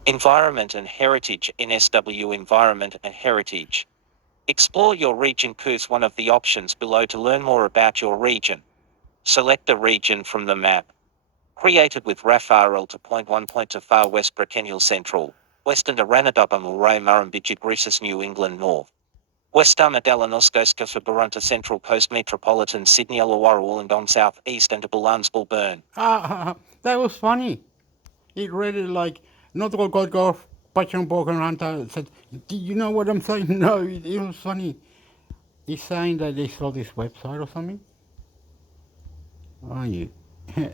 Environment and Heritage. NSW Environment and Heritage. Explore your region. Choose one of the options below to learn more about your region. Select a region from the map. Created with RAFRL to point 1 point to far west Brakenhill Central, western to Ranadubba Mulray Murrumbidgee Grissus New England North. West Armadalanoskoska for Barunta Central Coast Metropolitan Sydney Illawarra Wollongong South East and to Bullarnsville Burn. That was funny. It really like not all God golf Pachang Bokananta said, do you know what I'm saying? No, it was funny. He's saying that they saw this website or something. Oh, you.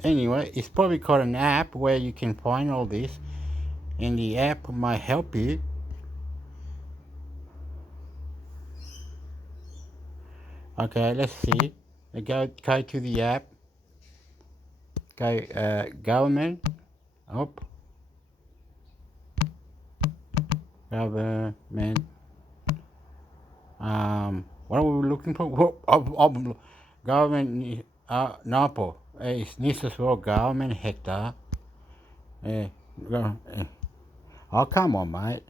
Anyway, it's probably called an app where you can find all this. and the app might help you. Okay, let's see. Go to the app. Go government. Government. What are we looking for? Government. NAPO. It's New South Wales government hector. Oh, come on, mate.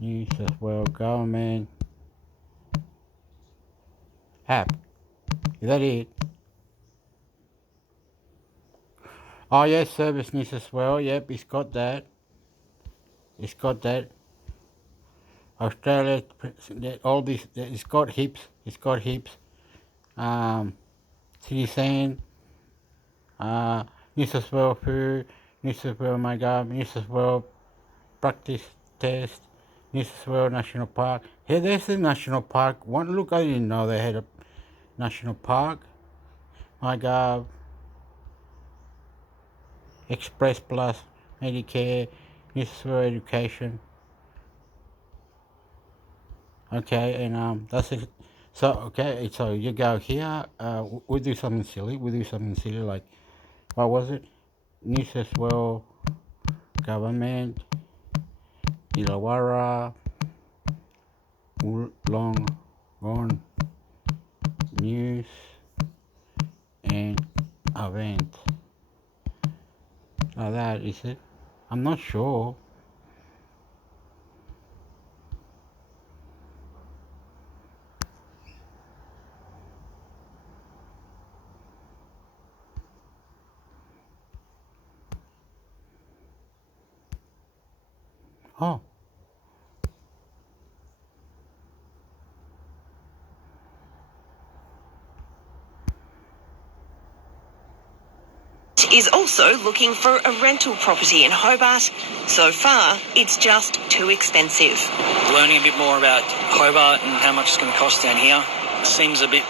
New South Wales government app. Is that it? Oh, yes, service New South Wales. Yep, it's got that. It's got that. Australia, all this, it's got heaps. It's got heaps. Citizen, New South Wales food, New South Wales my God, New South Wales practice test, New South Wales National Park. Hey, there's the National Park. One look, I didn't know they had a National Park. My God. Express Plus, Medicare, New South Wales Education. Okay, and that's it. So, okay, so you go here, we do something silly. Like, what was it? New South Wales government, Illawarra, Wollongong news and event. Like that, is it? I'm not sure. Oh. Is also looking for a rental property in Hobart. So far, it's just too expensive. Learning a bit more about Hobart and how much it's going to cost down here seems a bit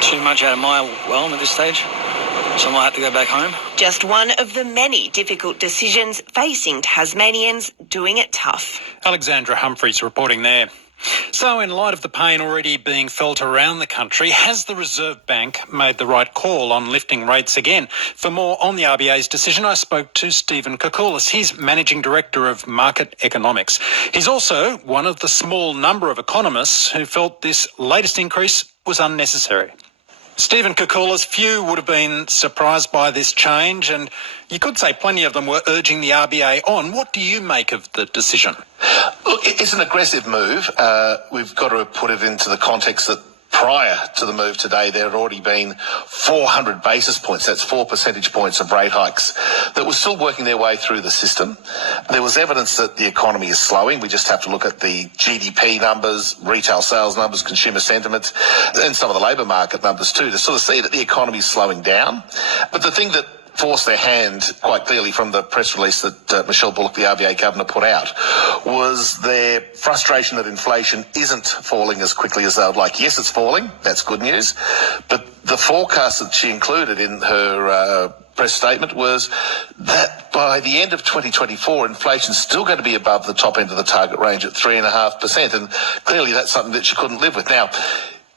too much out of my realm at this stage, so I might have to go back home. Just one of the many difficult decisions facing Tasmanians doing it tough. Alexandra Humphreys reporting there. So in light of the pain already being felt around the country, has the Reserve Bank made the right call on lifting rates again? For more on the RBA's decision, I spoke to Stephen Koukoulas. He's Managing Director of Market Economics. He's also one of the small number of economists who felt this latest increase was unnecessary. Stephen Koukoulas, few would have been surprised by this change, and you could say plenty of them were urging the RBA on. What do you make of the decision? Look, it's an aggressive move. We've got to put it into the context that prior to the move today, there had already been 400 basis points, that's 4 percentage points of rate hikes, that were still working their way through the system. There was evidence that the economy is slowing. We just have to look at the GDP numbers, retail sales numbers, consumer sentiment, and some of the labour market numbers too, to sort of see that the economy is slowing down. But the thing that forced their hand quite clearly from the press release that Michelle Bullock, the RBA governor, put out, was their frustration that inflation isn't falling as quickly as they would like. Yes, it's falling. That's good news. But the forecast that she included in her press statement was that by the end of 2024, inflation's still going to be above the top end of the target range at 3.5%. And clearly that's something that she couldn't live with. Now,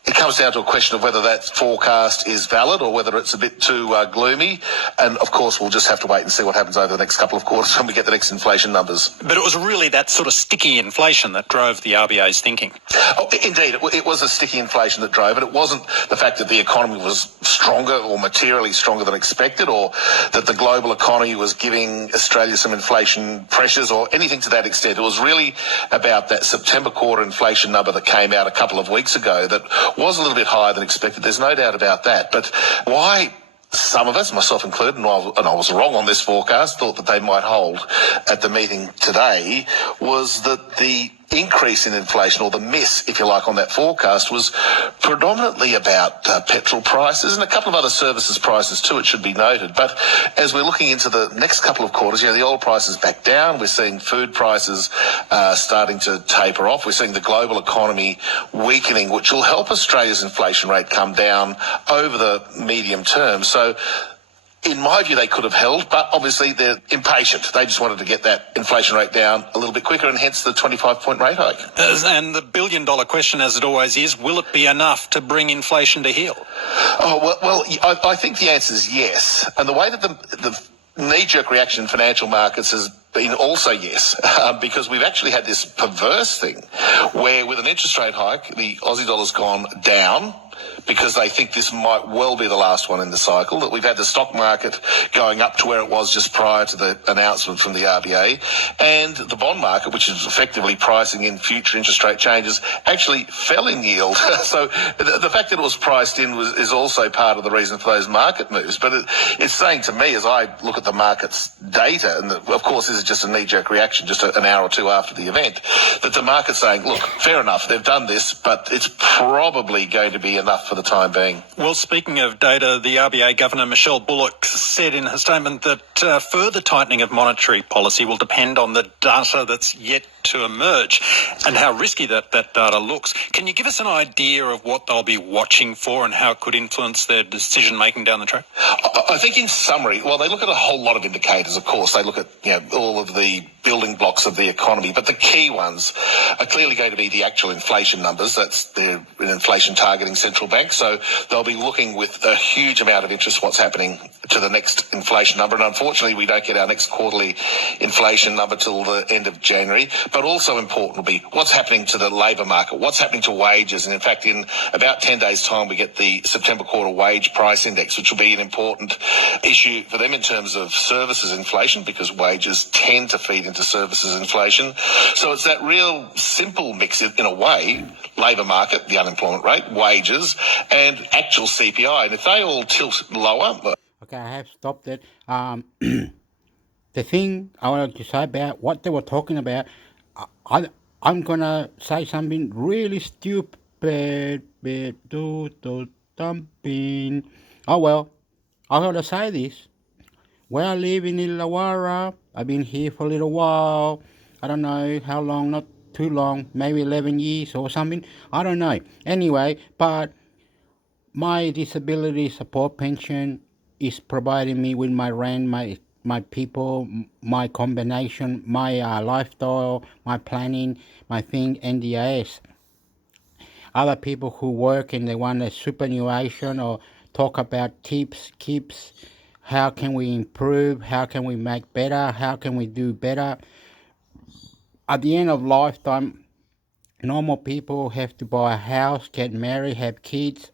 it comes down to a question of whether that forecast is valid or whether it's a bit too gloomy. And, of course, we'll just have to wait and see what happens over the next couple of quarters when we get the next inflation numbers. But it was really that sort of sticky inflation that drove the RBA's thinking. Oh, indeed, it was a sticky inflation that drove it. It wasn't the fact that the economy was stronger or materially stronger than expected, or that the global economy was giving Australia some inflation pressures or anything to that extent. It was really about that September quarter inflation number that came out a couple of weeks ago that was a little bit higher than expected. There's no doubt about that. But why some of us, myself included, and I was wrong on this forecast, thought that they might hold at the meeting today, was that the increase in inflation, or the miss, if you like, on that forecast was predominantly about petrol prices and a couple of other services prices too, it should be noted. But as we're looking into the next couple of quarters, the oil price is back down. We're seeing food prices starting to taper off. We're seeing the global economy weakening, which will help Australia's inflation rate come down over the medium term. So In my view, they could have held, but obviously they're impatient. They just wanted to get that inflation rate down a little bit quicker, and hence the 25-point rate hike. And the billion-dollar question, as it always is, will it be enough to bring inflation to heel? Oh, well, I think the answer is yes. And the way that the knee-jerk reaction in financial markets has been also yes, because we've actually had this perverse thing where with an interest rate hike, the Aussie dollar's gone down because they think this might well be the last one in the cycle, that we've had the stock market going up to where it was just prior to the announcement from the RBA, and the bond market, which is effectively pricing in future interest rate changes, actually fell in yield. So the fact that it was priced in is also part of the reason for those market moves. But it's saying to me, as I look at the market's data, and of course this is just a knee-jerk reaction just an hour or two after the event, that the market's saying, look, fair enough, they've done this, but it's probably going to be enough for the time being. Well, speaking of data, the RBA Governor Michelle Bullock said in her statement that further tightening of monetary policy will depend on the data that's yet to emerge and how risky that data looks. Can you give us an idea of what they'll be watching for and how it could influence their decision-making down the track? I think in summary, well, they look at a whole lot of indicators, of course. They look at all of the building blocks of the economy, but the key ones are clearly going to be the actual inflation numbers. They're an inflation targeting central bank, so they'll be looking with a huge amount of interest what's happening to the next inflation number. And unfortunately, we don't get our next quarterly inflation number till the end of January. But also important will be what's happening to the labour market, what's happening to wages. And in fact, in about 10 days' time, we get the September quarter wage price index, which will be an important issue for them in terms of services inflation, because wages tend to feed into services inflation. So it's that real simple mix in a way, labour market, the unemployment rate, wages, and actual CPI. And if they all tilt lower... Okay, I have stopped it. The thing I wanted to say about what they were talking about, I'm going to say something really stupid. Dumping. Oh, well, I got to say this. Where I live in Illawarra, I've been here for a little while. I don't know how long, not too long, maybe 11 years or something. I don't know. Anyway, but my disability support pension is providing me with my rent, my people, my combination, my lifestyle, my planning, my thing, NDIS. Other people who work and they want a superannuation or talk about tips, how can we improve, how can we make better, how can we do better. At the end of lifetime, normal people have to buy a house, get married, have kids.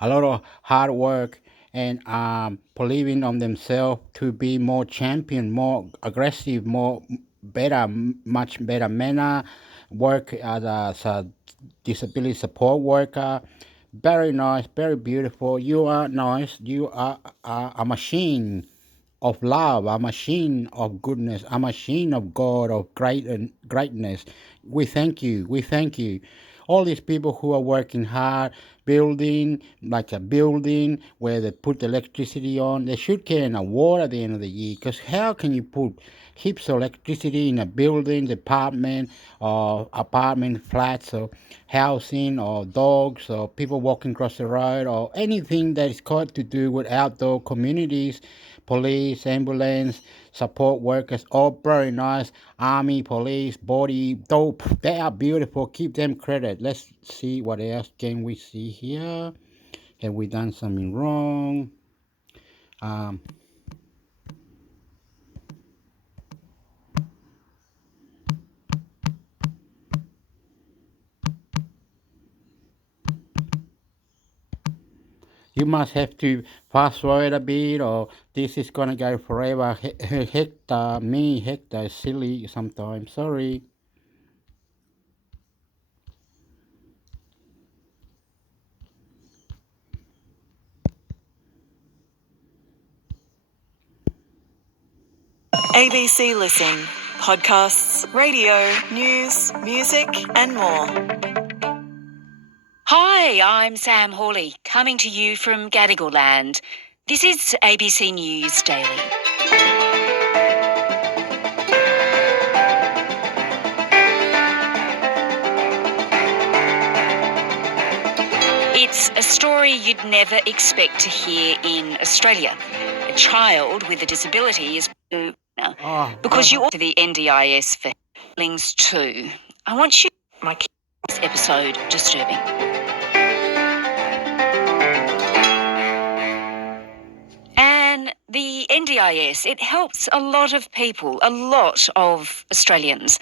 A lot of hard work and believing on themselves to be more champion, more aggressive, more better, much better manner, work as a disability support worker. Very nice, very beautiful. You are nice. You are a machine of love, a machine of goodness, a machine of God, of greatness. We thank you. We thank you. All these people who are working hard, building, like a building where they put electricity on, they should get an award at the end of the year, because how can you put heaps of electricity in a building, apartment, or apartment flats, or housing, or dogs, or people walking across the road, or anything that is got to do with outdoor communities, police, ambulance, support workers, all very nice, army, police, body, dope, they are beautiful, keep them credit. Let's see what else can we see here. Have we done something wrong? You must have to fast forward a bit, or this is gonna go forever. Hector is silly sometimes. Sorry. ABC Listen. Podcasts, radio, news, music and more. Hi, I'm Sam Hawley, coming to you from Gadigal Land. This is ABC News Daily. It's a story you'd never expect to hear in Australia. A child with a disability is because you order the NDIS for feelings too. I want you to make this episode disturbing. And the NDIS, it helps a lot of people, a lot of Australians.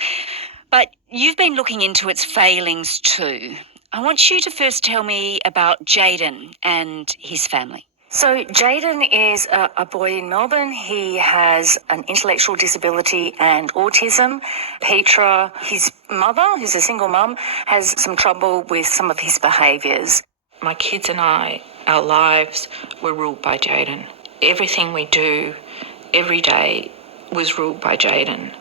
But you've been looking into its failings too. I want you to first tell me about Jaden and his family. So Jaden is a boy in Melbourne. He has an intellectual disability and autism. Petra, his mother, who's a single mum, has some trouble with some of his behaviours. My kids and I, our lives were ruled by Jaden. Everything we do every day was ruled by Jaden.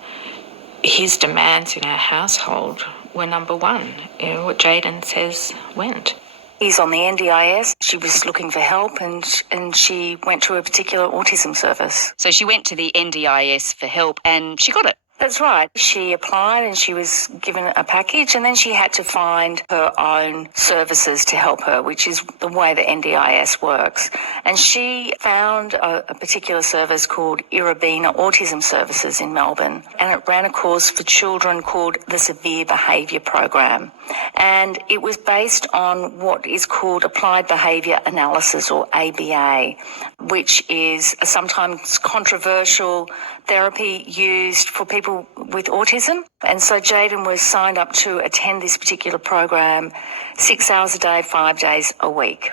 His demands in our household were number one. What Jaden says went. He's on the NDIS. She was looking for help and she went to a particular autism service. So she went to the NDIS for help and she got it. That's right. She applied and she was given a package, and then she had to find her own services to help her, which is the way the NDIS works. And she found a particular service called Irabina Autism Services in Melbourne, and it ran a course for children called the Severe Behaviour Program. And it was based on what is called Applied Behaviour Analysis, or ABA, which is a sometimes controversial therapy used for people with autism. And so Jaden was signed up to attend this particular program 6 hours a day, 5 days a week.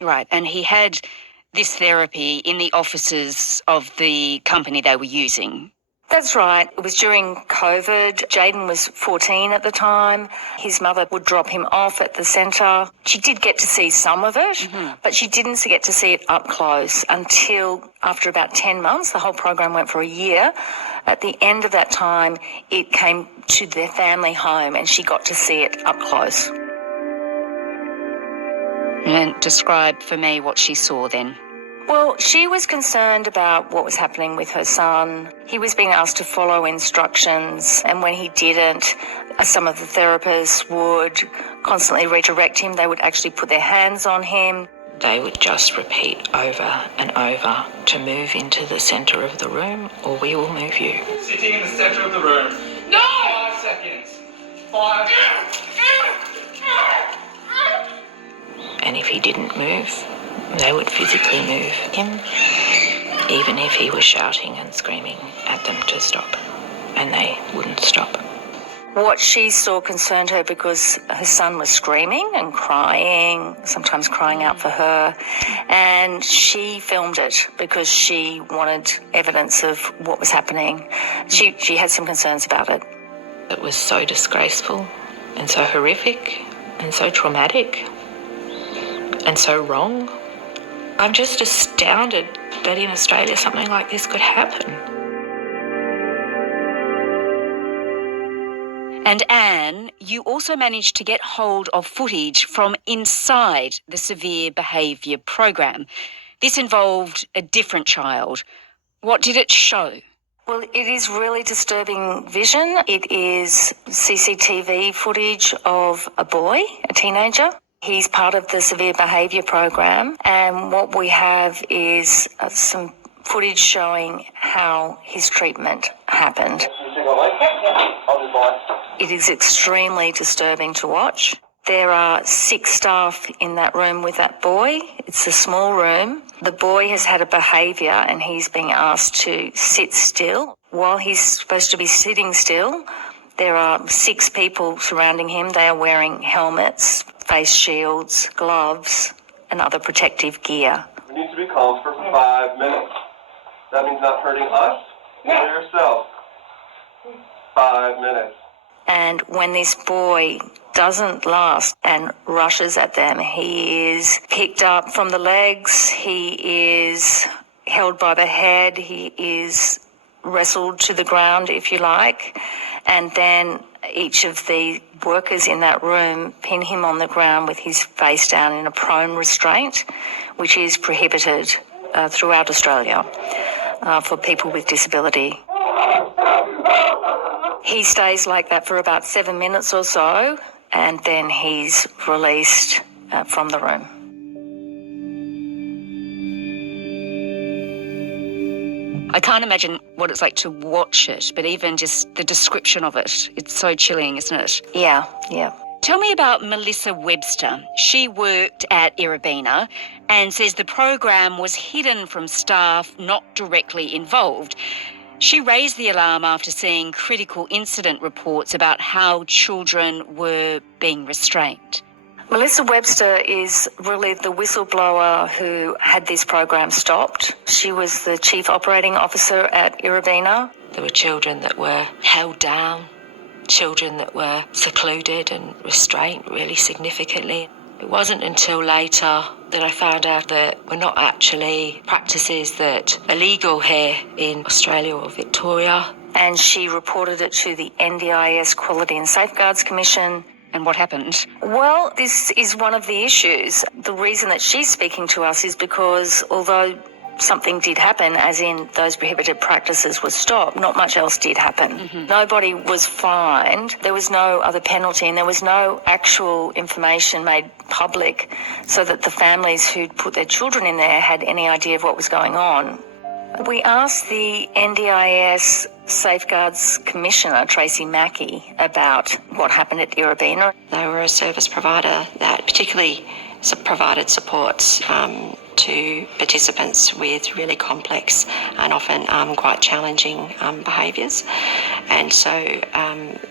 Right, and he had this therapy in the offices of the company they were using. That's right. It was during COVID. Jaden was 14 at the time. His mother would drop him off at the centre. She did get to see some of it, but she didn't get to see it up close until after about 10 months. The whole program went for a year. At the end of that time, it came to their family home and she got to see it up close. And describe for me what she saw then. Well, she was concerned about what was happening with her son. He was being asked to follow instructions, and when he didn't, some of the therapists would constantly redirect him. They would actually put their hands on him. They would just repeat over and over to move into the centre of the room or we will move you. Sitting in the centre of the room. No! 5 seconds. 5. And if he didn't move, they would physically move him, even if he was shouting and screaming at them to stop, and they wouldn't stop. What she saw concerned her because her son was screaming and crying, sometimes crying out for her, and she filmed it because she wanted evidence of what was happening. She had some concerns about it. It was so disgraceful and so horrific and so traumatic and so wrong. I'm just astounded that in Australia something like this could happen. And Anne, you also managed to get hold of footage from inside the Severe Behaviour Program. This involved a different child. What did it show? Well, it is really disturbing vision. It is CCTV footage of a boy, a teenager. He's part of the Severe Behaviour Program, and what we have is some footage showing how his treatment happened. It is extremely disturbing to watch. There are 6 staff in that room with that boy. It's a small room. The boy has had a behaviour and he's being asked to sit still. While he's supposed to be sitting still, there are 6 people surrounding him. They are wearing helmets, face shields, gloves, and other protective gear. We need to be calm for 5 minutes. That means not hurting us or yourself. 5 minutes. And when this boy doesn't last and rushes at them, he is picked up from the legs, he is held by the head, he is wrestled to the ground, if you like, and then each of the workers in that room pin him on the ground with his face down in a prone restraint, which is prohibited throughout Australia for people with disability. He stays like that for about 7 minutes or so, and then he's released from the room. I can't imagine what it's like to watch it, but even just the description of it, it's so chilling, isn't it? Yeah. Tell me about Melissa Webster. She worked at Irabina and says the program was hidden from staff not directly involved. She raised the alarm after seeing critical incident reports about how children were being restrained. Melissa Webster is really the whistleblower who had this program stopped. She was the chief operating officer at Irabina. There were children that were held down, children that were secluded and restrained really significantly. It wasn't until later that I found out that were not actually practices that are legal here in Australia or Victoria. And she reported it to the NDIS Quality and Safeguards Commission. And what happened? Well, this is one of the issues. The reason that she's speaking to us is because although something did happen, as in those prohibited practices were stopped, not much else did happen. Nobody was fined. There was no other penalty, and there was no actual information made public so that the families who'd put their children in there had any idea of what was going on. We asked the NDIS Safeguards Commissioner, Tracy Mackey, about what happened at Irabina. They were a service provider that particularly provided supports to participants with really complex and often quite challenging behaviours. And so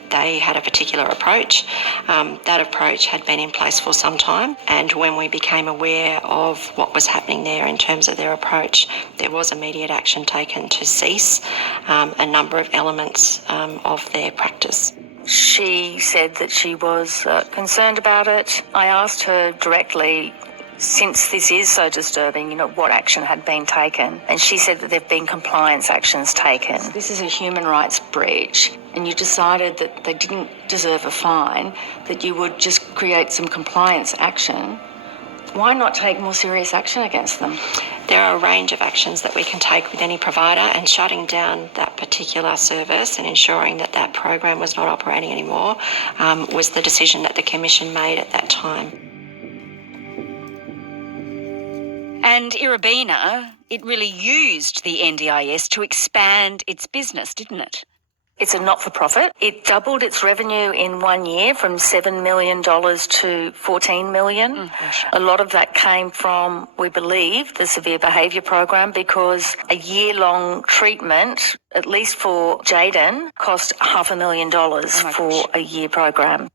they had a particular approach. That approach had been in place for some time, and when we became aware of what was happening there in terms of their approach, there was immediate action taken to cease a number of elements of their practice. She said that she was concerned about it. I asked her directly, since this is so disturbing, what action had been taken. And she said that there have been compliance actions taken. This is a human rights breach, and you decided that they didn't deserve a fine, that you would just create some compliance action. Why not take more serious action against them? There are a range of actions that we can take with any provider, and shutting down that particular service and ensuring that that program was not operating anymore was the decision that the Commission made at that time. And Irabina, it really used the NDIS to expand its business, didn't it? It's a not-for-profit. It doubled its revenue in 1 year from $7 million to $14 million. A lot of that came from, we believe, the severe behaviour program, because a year-long treatment, at least for Jayden, cost $500,000 for a year program.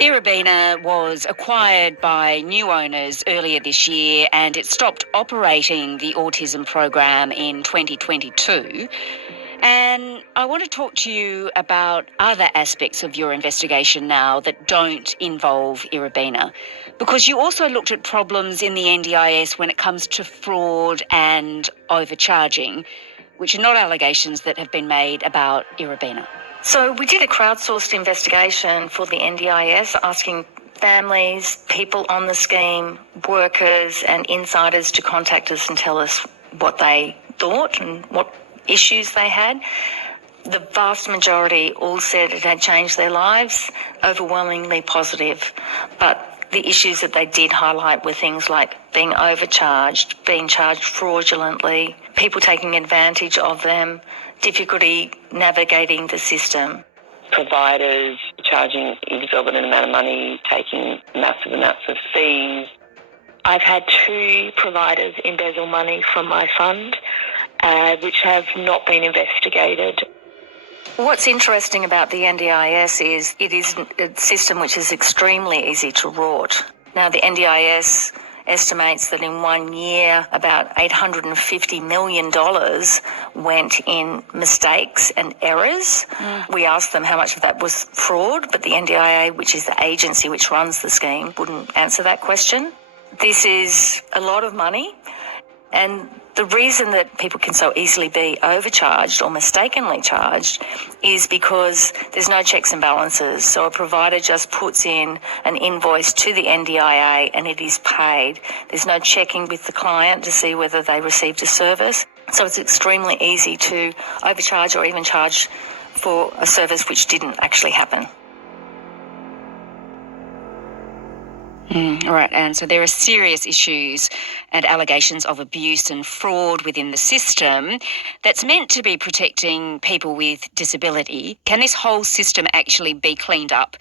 Irabina was acquired by new owners earlier this year, and it stopped operating the autism program in 2022. And I want to talk to you about other aspects of your investigation now that don't involve Irabina, because you also looked at problems in the NDIS when it comes to fraud and overcharging, which are not allegations that have been made about Irabina. So we did a crowdsourced investigation for the NDIS, asking families, people on the scheme, workers and insiders to contact us and tell us what they thought and what issues they had. The vast majority all said it had changed their lives, overwhelmingly positive. But the issues that they did highlight were things like being overcharged, being charged fraudulently, people taking advantage of them, difficulty navigating the system. Providers charging exorbitant amount of money, taking massive amounts of fees. I've had 2 providers embezzle money from my fund, which have not been investigated. What's interesting about the NDIS is it is a system which is extremely easy to rort. Now, the NDIS estimates that in 1 year about $850 million went in mistakes and errors. We asked them how much of that was fraud, but the NDIA, which is the agency which runs the scheme, wouldn't answer that question. This is a lot of money, and the reason that people can so easily be overcharged or mistakenly charged is because there's no checks and balances. So a provider just puts in an invoice to the NDIA and it is paid. There's no checking with the client to see whether they received a service. So it's extremely easy to overcharge or even charge for a service which didn't actually happen. All right, and so there are serious issues and allegations of abuse and fraud within the system that's meant to be protecting people with disability. Can this whole system actually be cleaned up?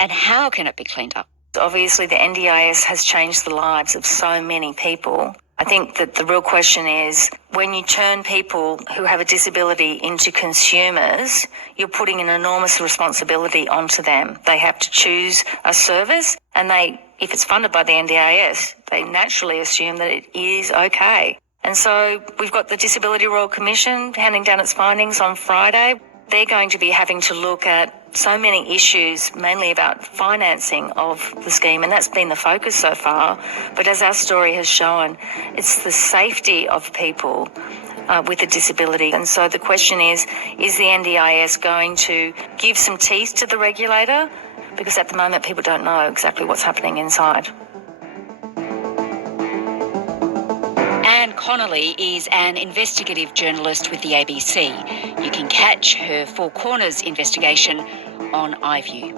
And how can it be cleaned up? Obviously, the NDIS has changed the lives of so many people. I think that the real question is, when you turn people who have a disability into consumers, you're putting an enormous responsibility onto them. They have to choose a service, and if it's funded by the NDIS, they naturally assume that it is okay. And so we've got the Disability Royal Commission handing down its findings on Friday. They're going to be having to look at so many issues, mainly about financing of the scheme, and that's been the focus so far. But as our story has shown, it's the safety of people with a disability. And so the question is the NDIS going to give some teeth to the regulator? Because at the moment, people don't know exactly what's happening inside. Anne Connolly is an investigative journalist with the ABC. You can catch her Four Corners investigation on iView.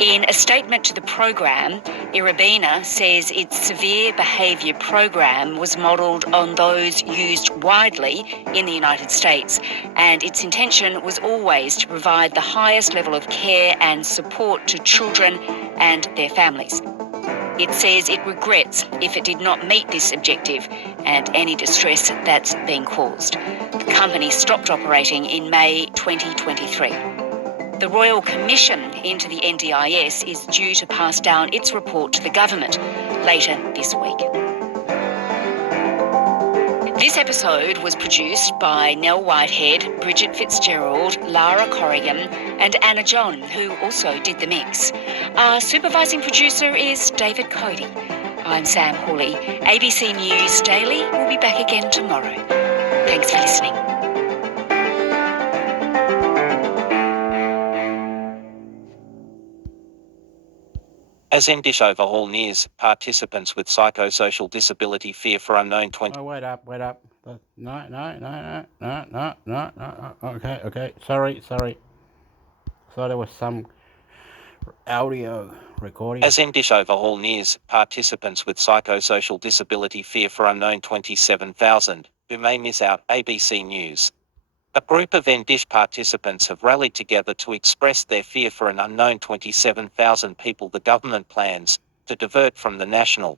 In a statement to the program, Irabina says its severe behaviour program was modelled on those used widely in the United States, and its intention was always to provide the highest level of care and support to children and their families. It says it regrets if it did not meet this objective and any distress that's been caused. The company stopped operating in May 2023. The Royal Commission into the NDIS is due to pass down its report to the government later this week. This episode was produced by Nell Whitehead, Bridget Fitzgerald, Lara Corrigan and Anna John, who also did the mix. Our supervising producer is David Cody. I'm Sam Hawley. ABC News Daily will be back again tomorrow. Thanks for listening. As NDIS overhaul nears, participants with psychosocial disability fear for unknown 20... Oh, wait up. No. Okay. Sorry. So there was some audio recording. As NDIS overhaul nears, participants with psychosocial disability fear for unknown 27,000, who may miss out. ABC News. A group of NDIS participants have rallied together to express their fear for an unknown 27,000 people the government plans to divert from the National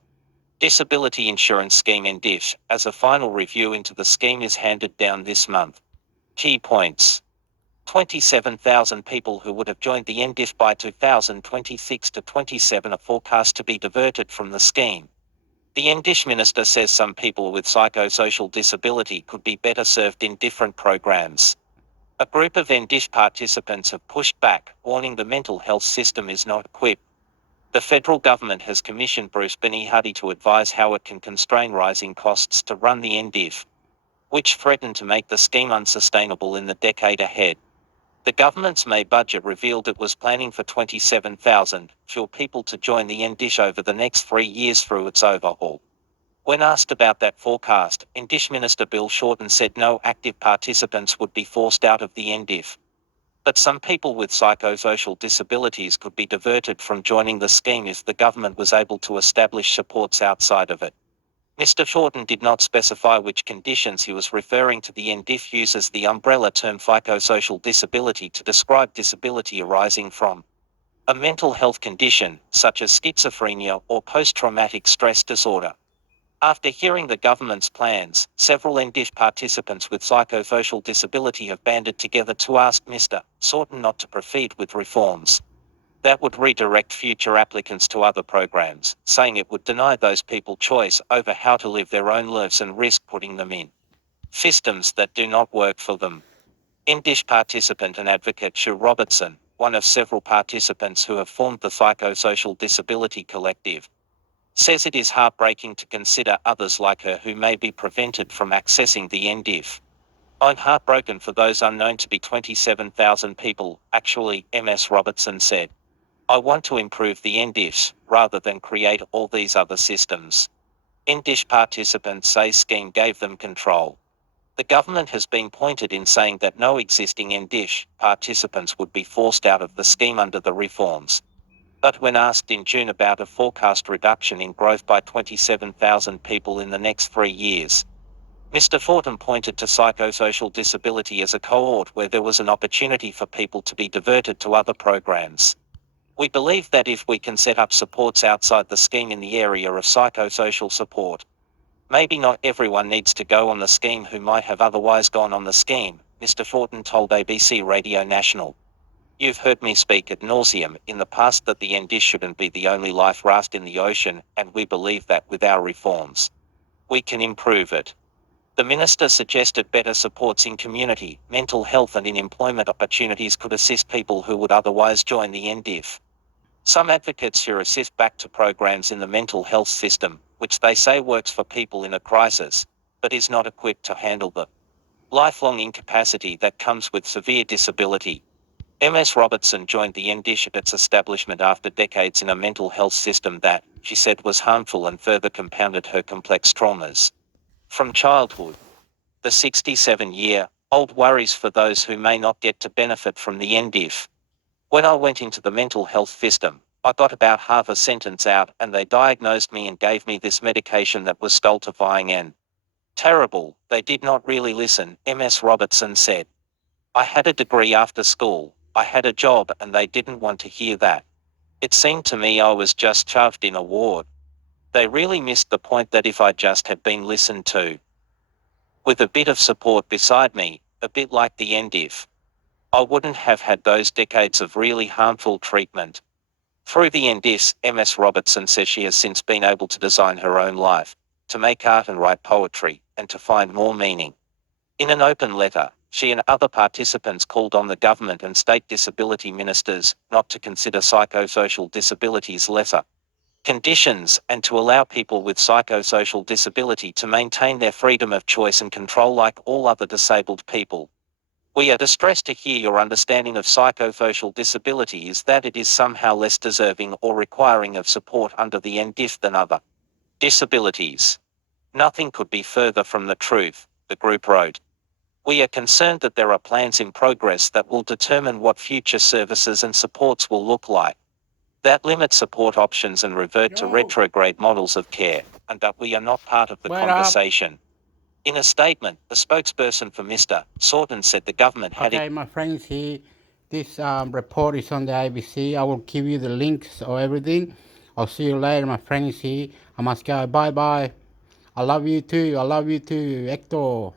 Disability Insurance Scheme NDIS, as a final review into the scheme is handed down this month. Key points. 27,000 people who would have joined the NDIS by 2026 to 27 are forecast to be diverted from the scheme. The NDIS minister says some people with psychosocial disability could be better served in different programs. A group of NDIS participants have pushed back, warning the mental health system is not equipped. The federal government has commissioned Bruce Benny-Huddy to advise how it can constrain rising costs to run the NDIS, which threaten to make the scheme unsustainable in the decade ahead. The government's May budget revealed it was planning for 27,000 fewer people to join the NDIS over the next 3 years through its overhaul. When asked about that forecast, NDIS Minister Bill Shorten said no active participants would be forced out of the NDIS. But some people with psychosocial disabilities could be diverted from joining the scheme if the government was able to establish supports outside of it. Mr. Shorten did not specify which conditions he was referring to. The NDIS uses the umbrella term psychosocial disability to describe disability arising from a mental health condition, such as schizophrenia or post-traumatic stress disorder. After hearing the government's plans, several NDIS participants with psychosocial disability have banded together to ask Mr. Shorten not to proceed with reforms that would redirect future applicants to other programs, saying it would deny those people choice over how to live their own lives and risk putting them in systems that do not work for them. NDIS participant and advocate Sue Robertson, one of several participants who have formed the Psychosocial Disability Collective, says it is heartbreaking to consider others like her who may be prevented from accessing the NDIS. I'm heartbroken for those unknown to be 27,000 people, actually, Ms. Robertson said. I want to improve the NDIS, rather than create all these other systems. NDIS participants say scheme gave them control. The government has been pointed in saying that no existing NDIS participants would be forced out of the scheme under the reforms. But when asked in June about a forecast reduction in growth by 27,000 people in the next 3 years, Mr. Thornton pointed to psychosocial disability as a cohort where there was an opportunity for people to be diverted to other programs. We believe that if we can set up supports outside the scheme in the area of psychosocial support, maybe not everyone needs to go on the scheme who might have otherwise gone on the scheme, Mr. Thornton told ABC Radio National. You've heard me speak ad nauseum in the past that the NDIS shouldn't be the only life raft in the ocean, and we believe that with our reforms, we can improve it. The minister suggested better supports in community, mental health and in employment opportunities could assist people who would otherwise join the NDIF. Some advocates here assist back to programs in the mental health system, which they say works for people in a crisis, but is not equipped to handle the lifelong incapacity that comes with severe disability. MS Robertson joined the NDIS at its establishment after decades in a mental health system that, she said, was harmful and further compounded her complex traumas. From childhood, the 67-year-old worries for those who may not get to benefit from the NDIF. When I went into the mental health system, I got about half a sentence out and they diagnosed me and gave me this medication that was stultifying and terrible. They did not really listen, MS Robertson said. I had a degree after school, I had a job and they didn't want to hear that. It seemed to me I was just shoved in a ward. They really missed the point that if I just had been listened to, with a bit of support beside me, a bit like the NDIF, I wouldn't have had those decades of really harmful treatment. Through the NDIS, MS Robertson says she has since been able to design her own life, to make art and write poetry, and to find more meaning. In an open letter, she and other participants called on the government and state disability ministers not to consider psychosocial disabilities lesser conditions and to allow people with psychosocial disability to maintain their freedom of choice and control like all other disabled people. We are distressed to hear your understanding of psychosocial disability is that it is somehow less deserving or requiring of support under the NDIF than other disabilities. Nothing could be further from the truth, the group wrote. We are concerned that there are plans in progress that will determine what future services and supports will look like, that limit support options and revert to retrograde models of care, and that we are not part of the conversation. In a statement, the spokesperson for Mr. Thornton said the government had... Okay, my friends, here, this report is on the ABC. I will give you the links or everything. I'll see you later, my friends here. I must go. Bye-bye. I love you too. I love you too, Hector.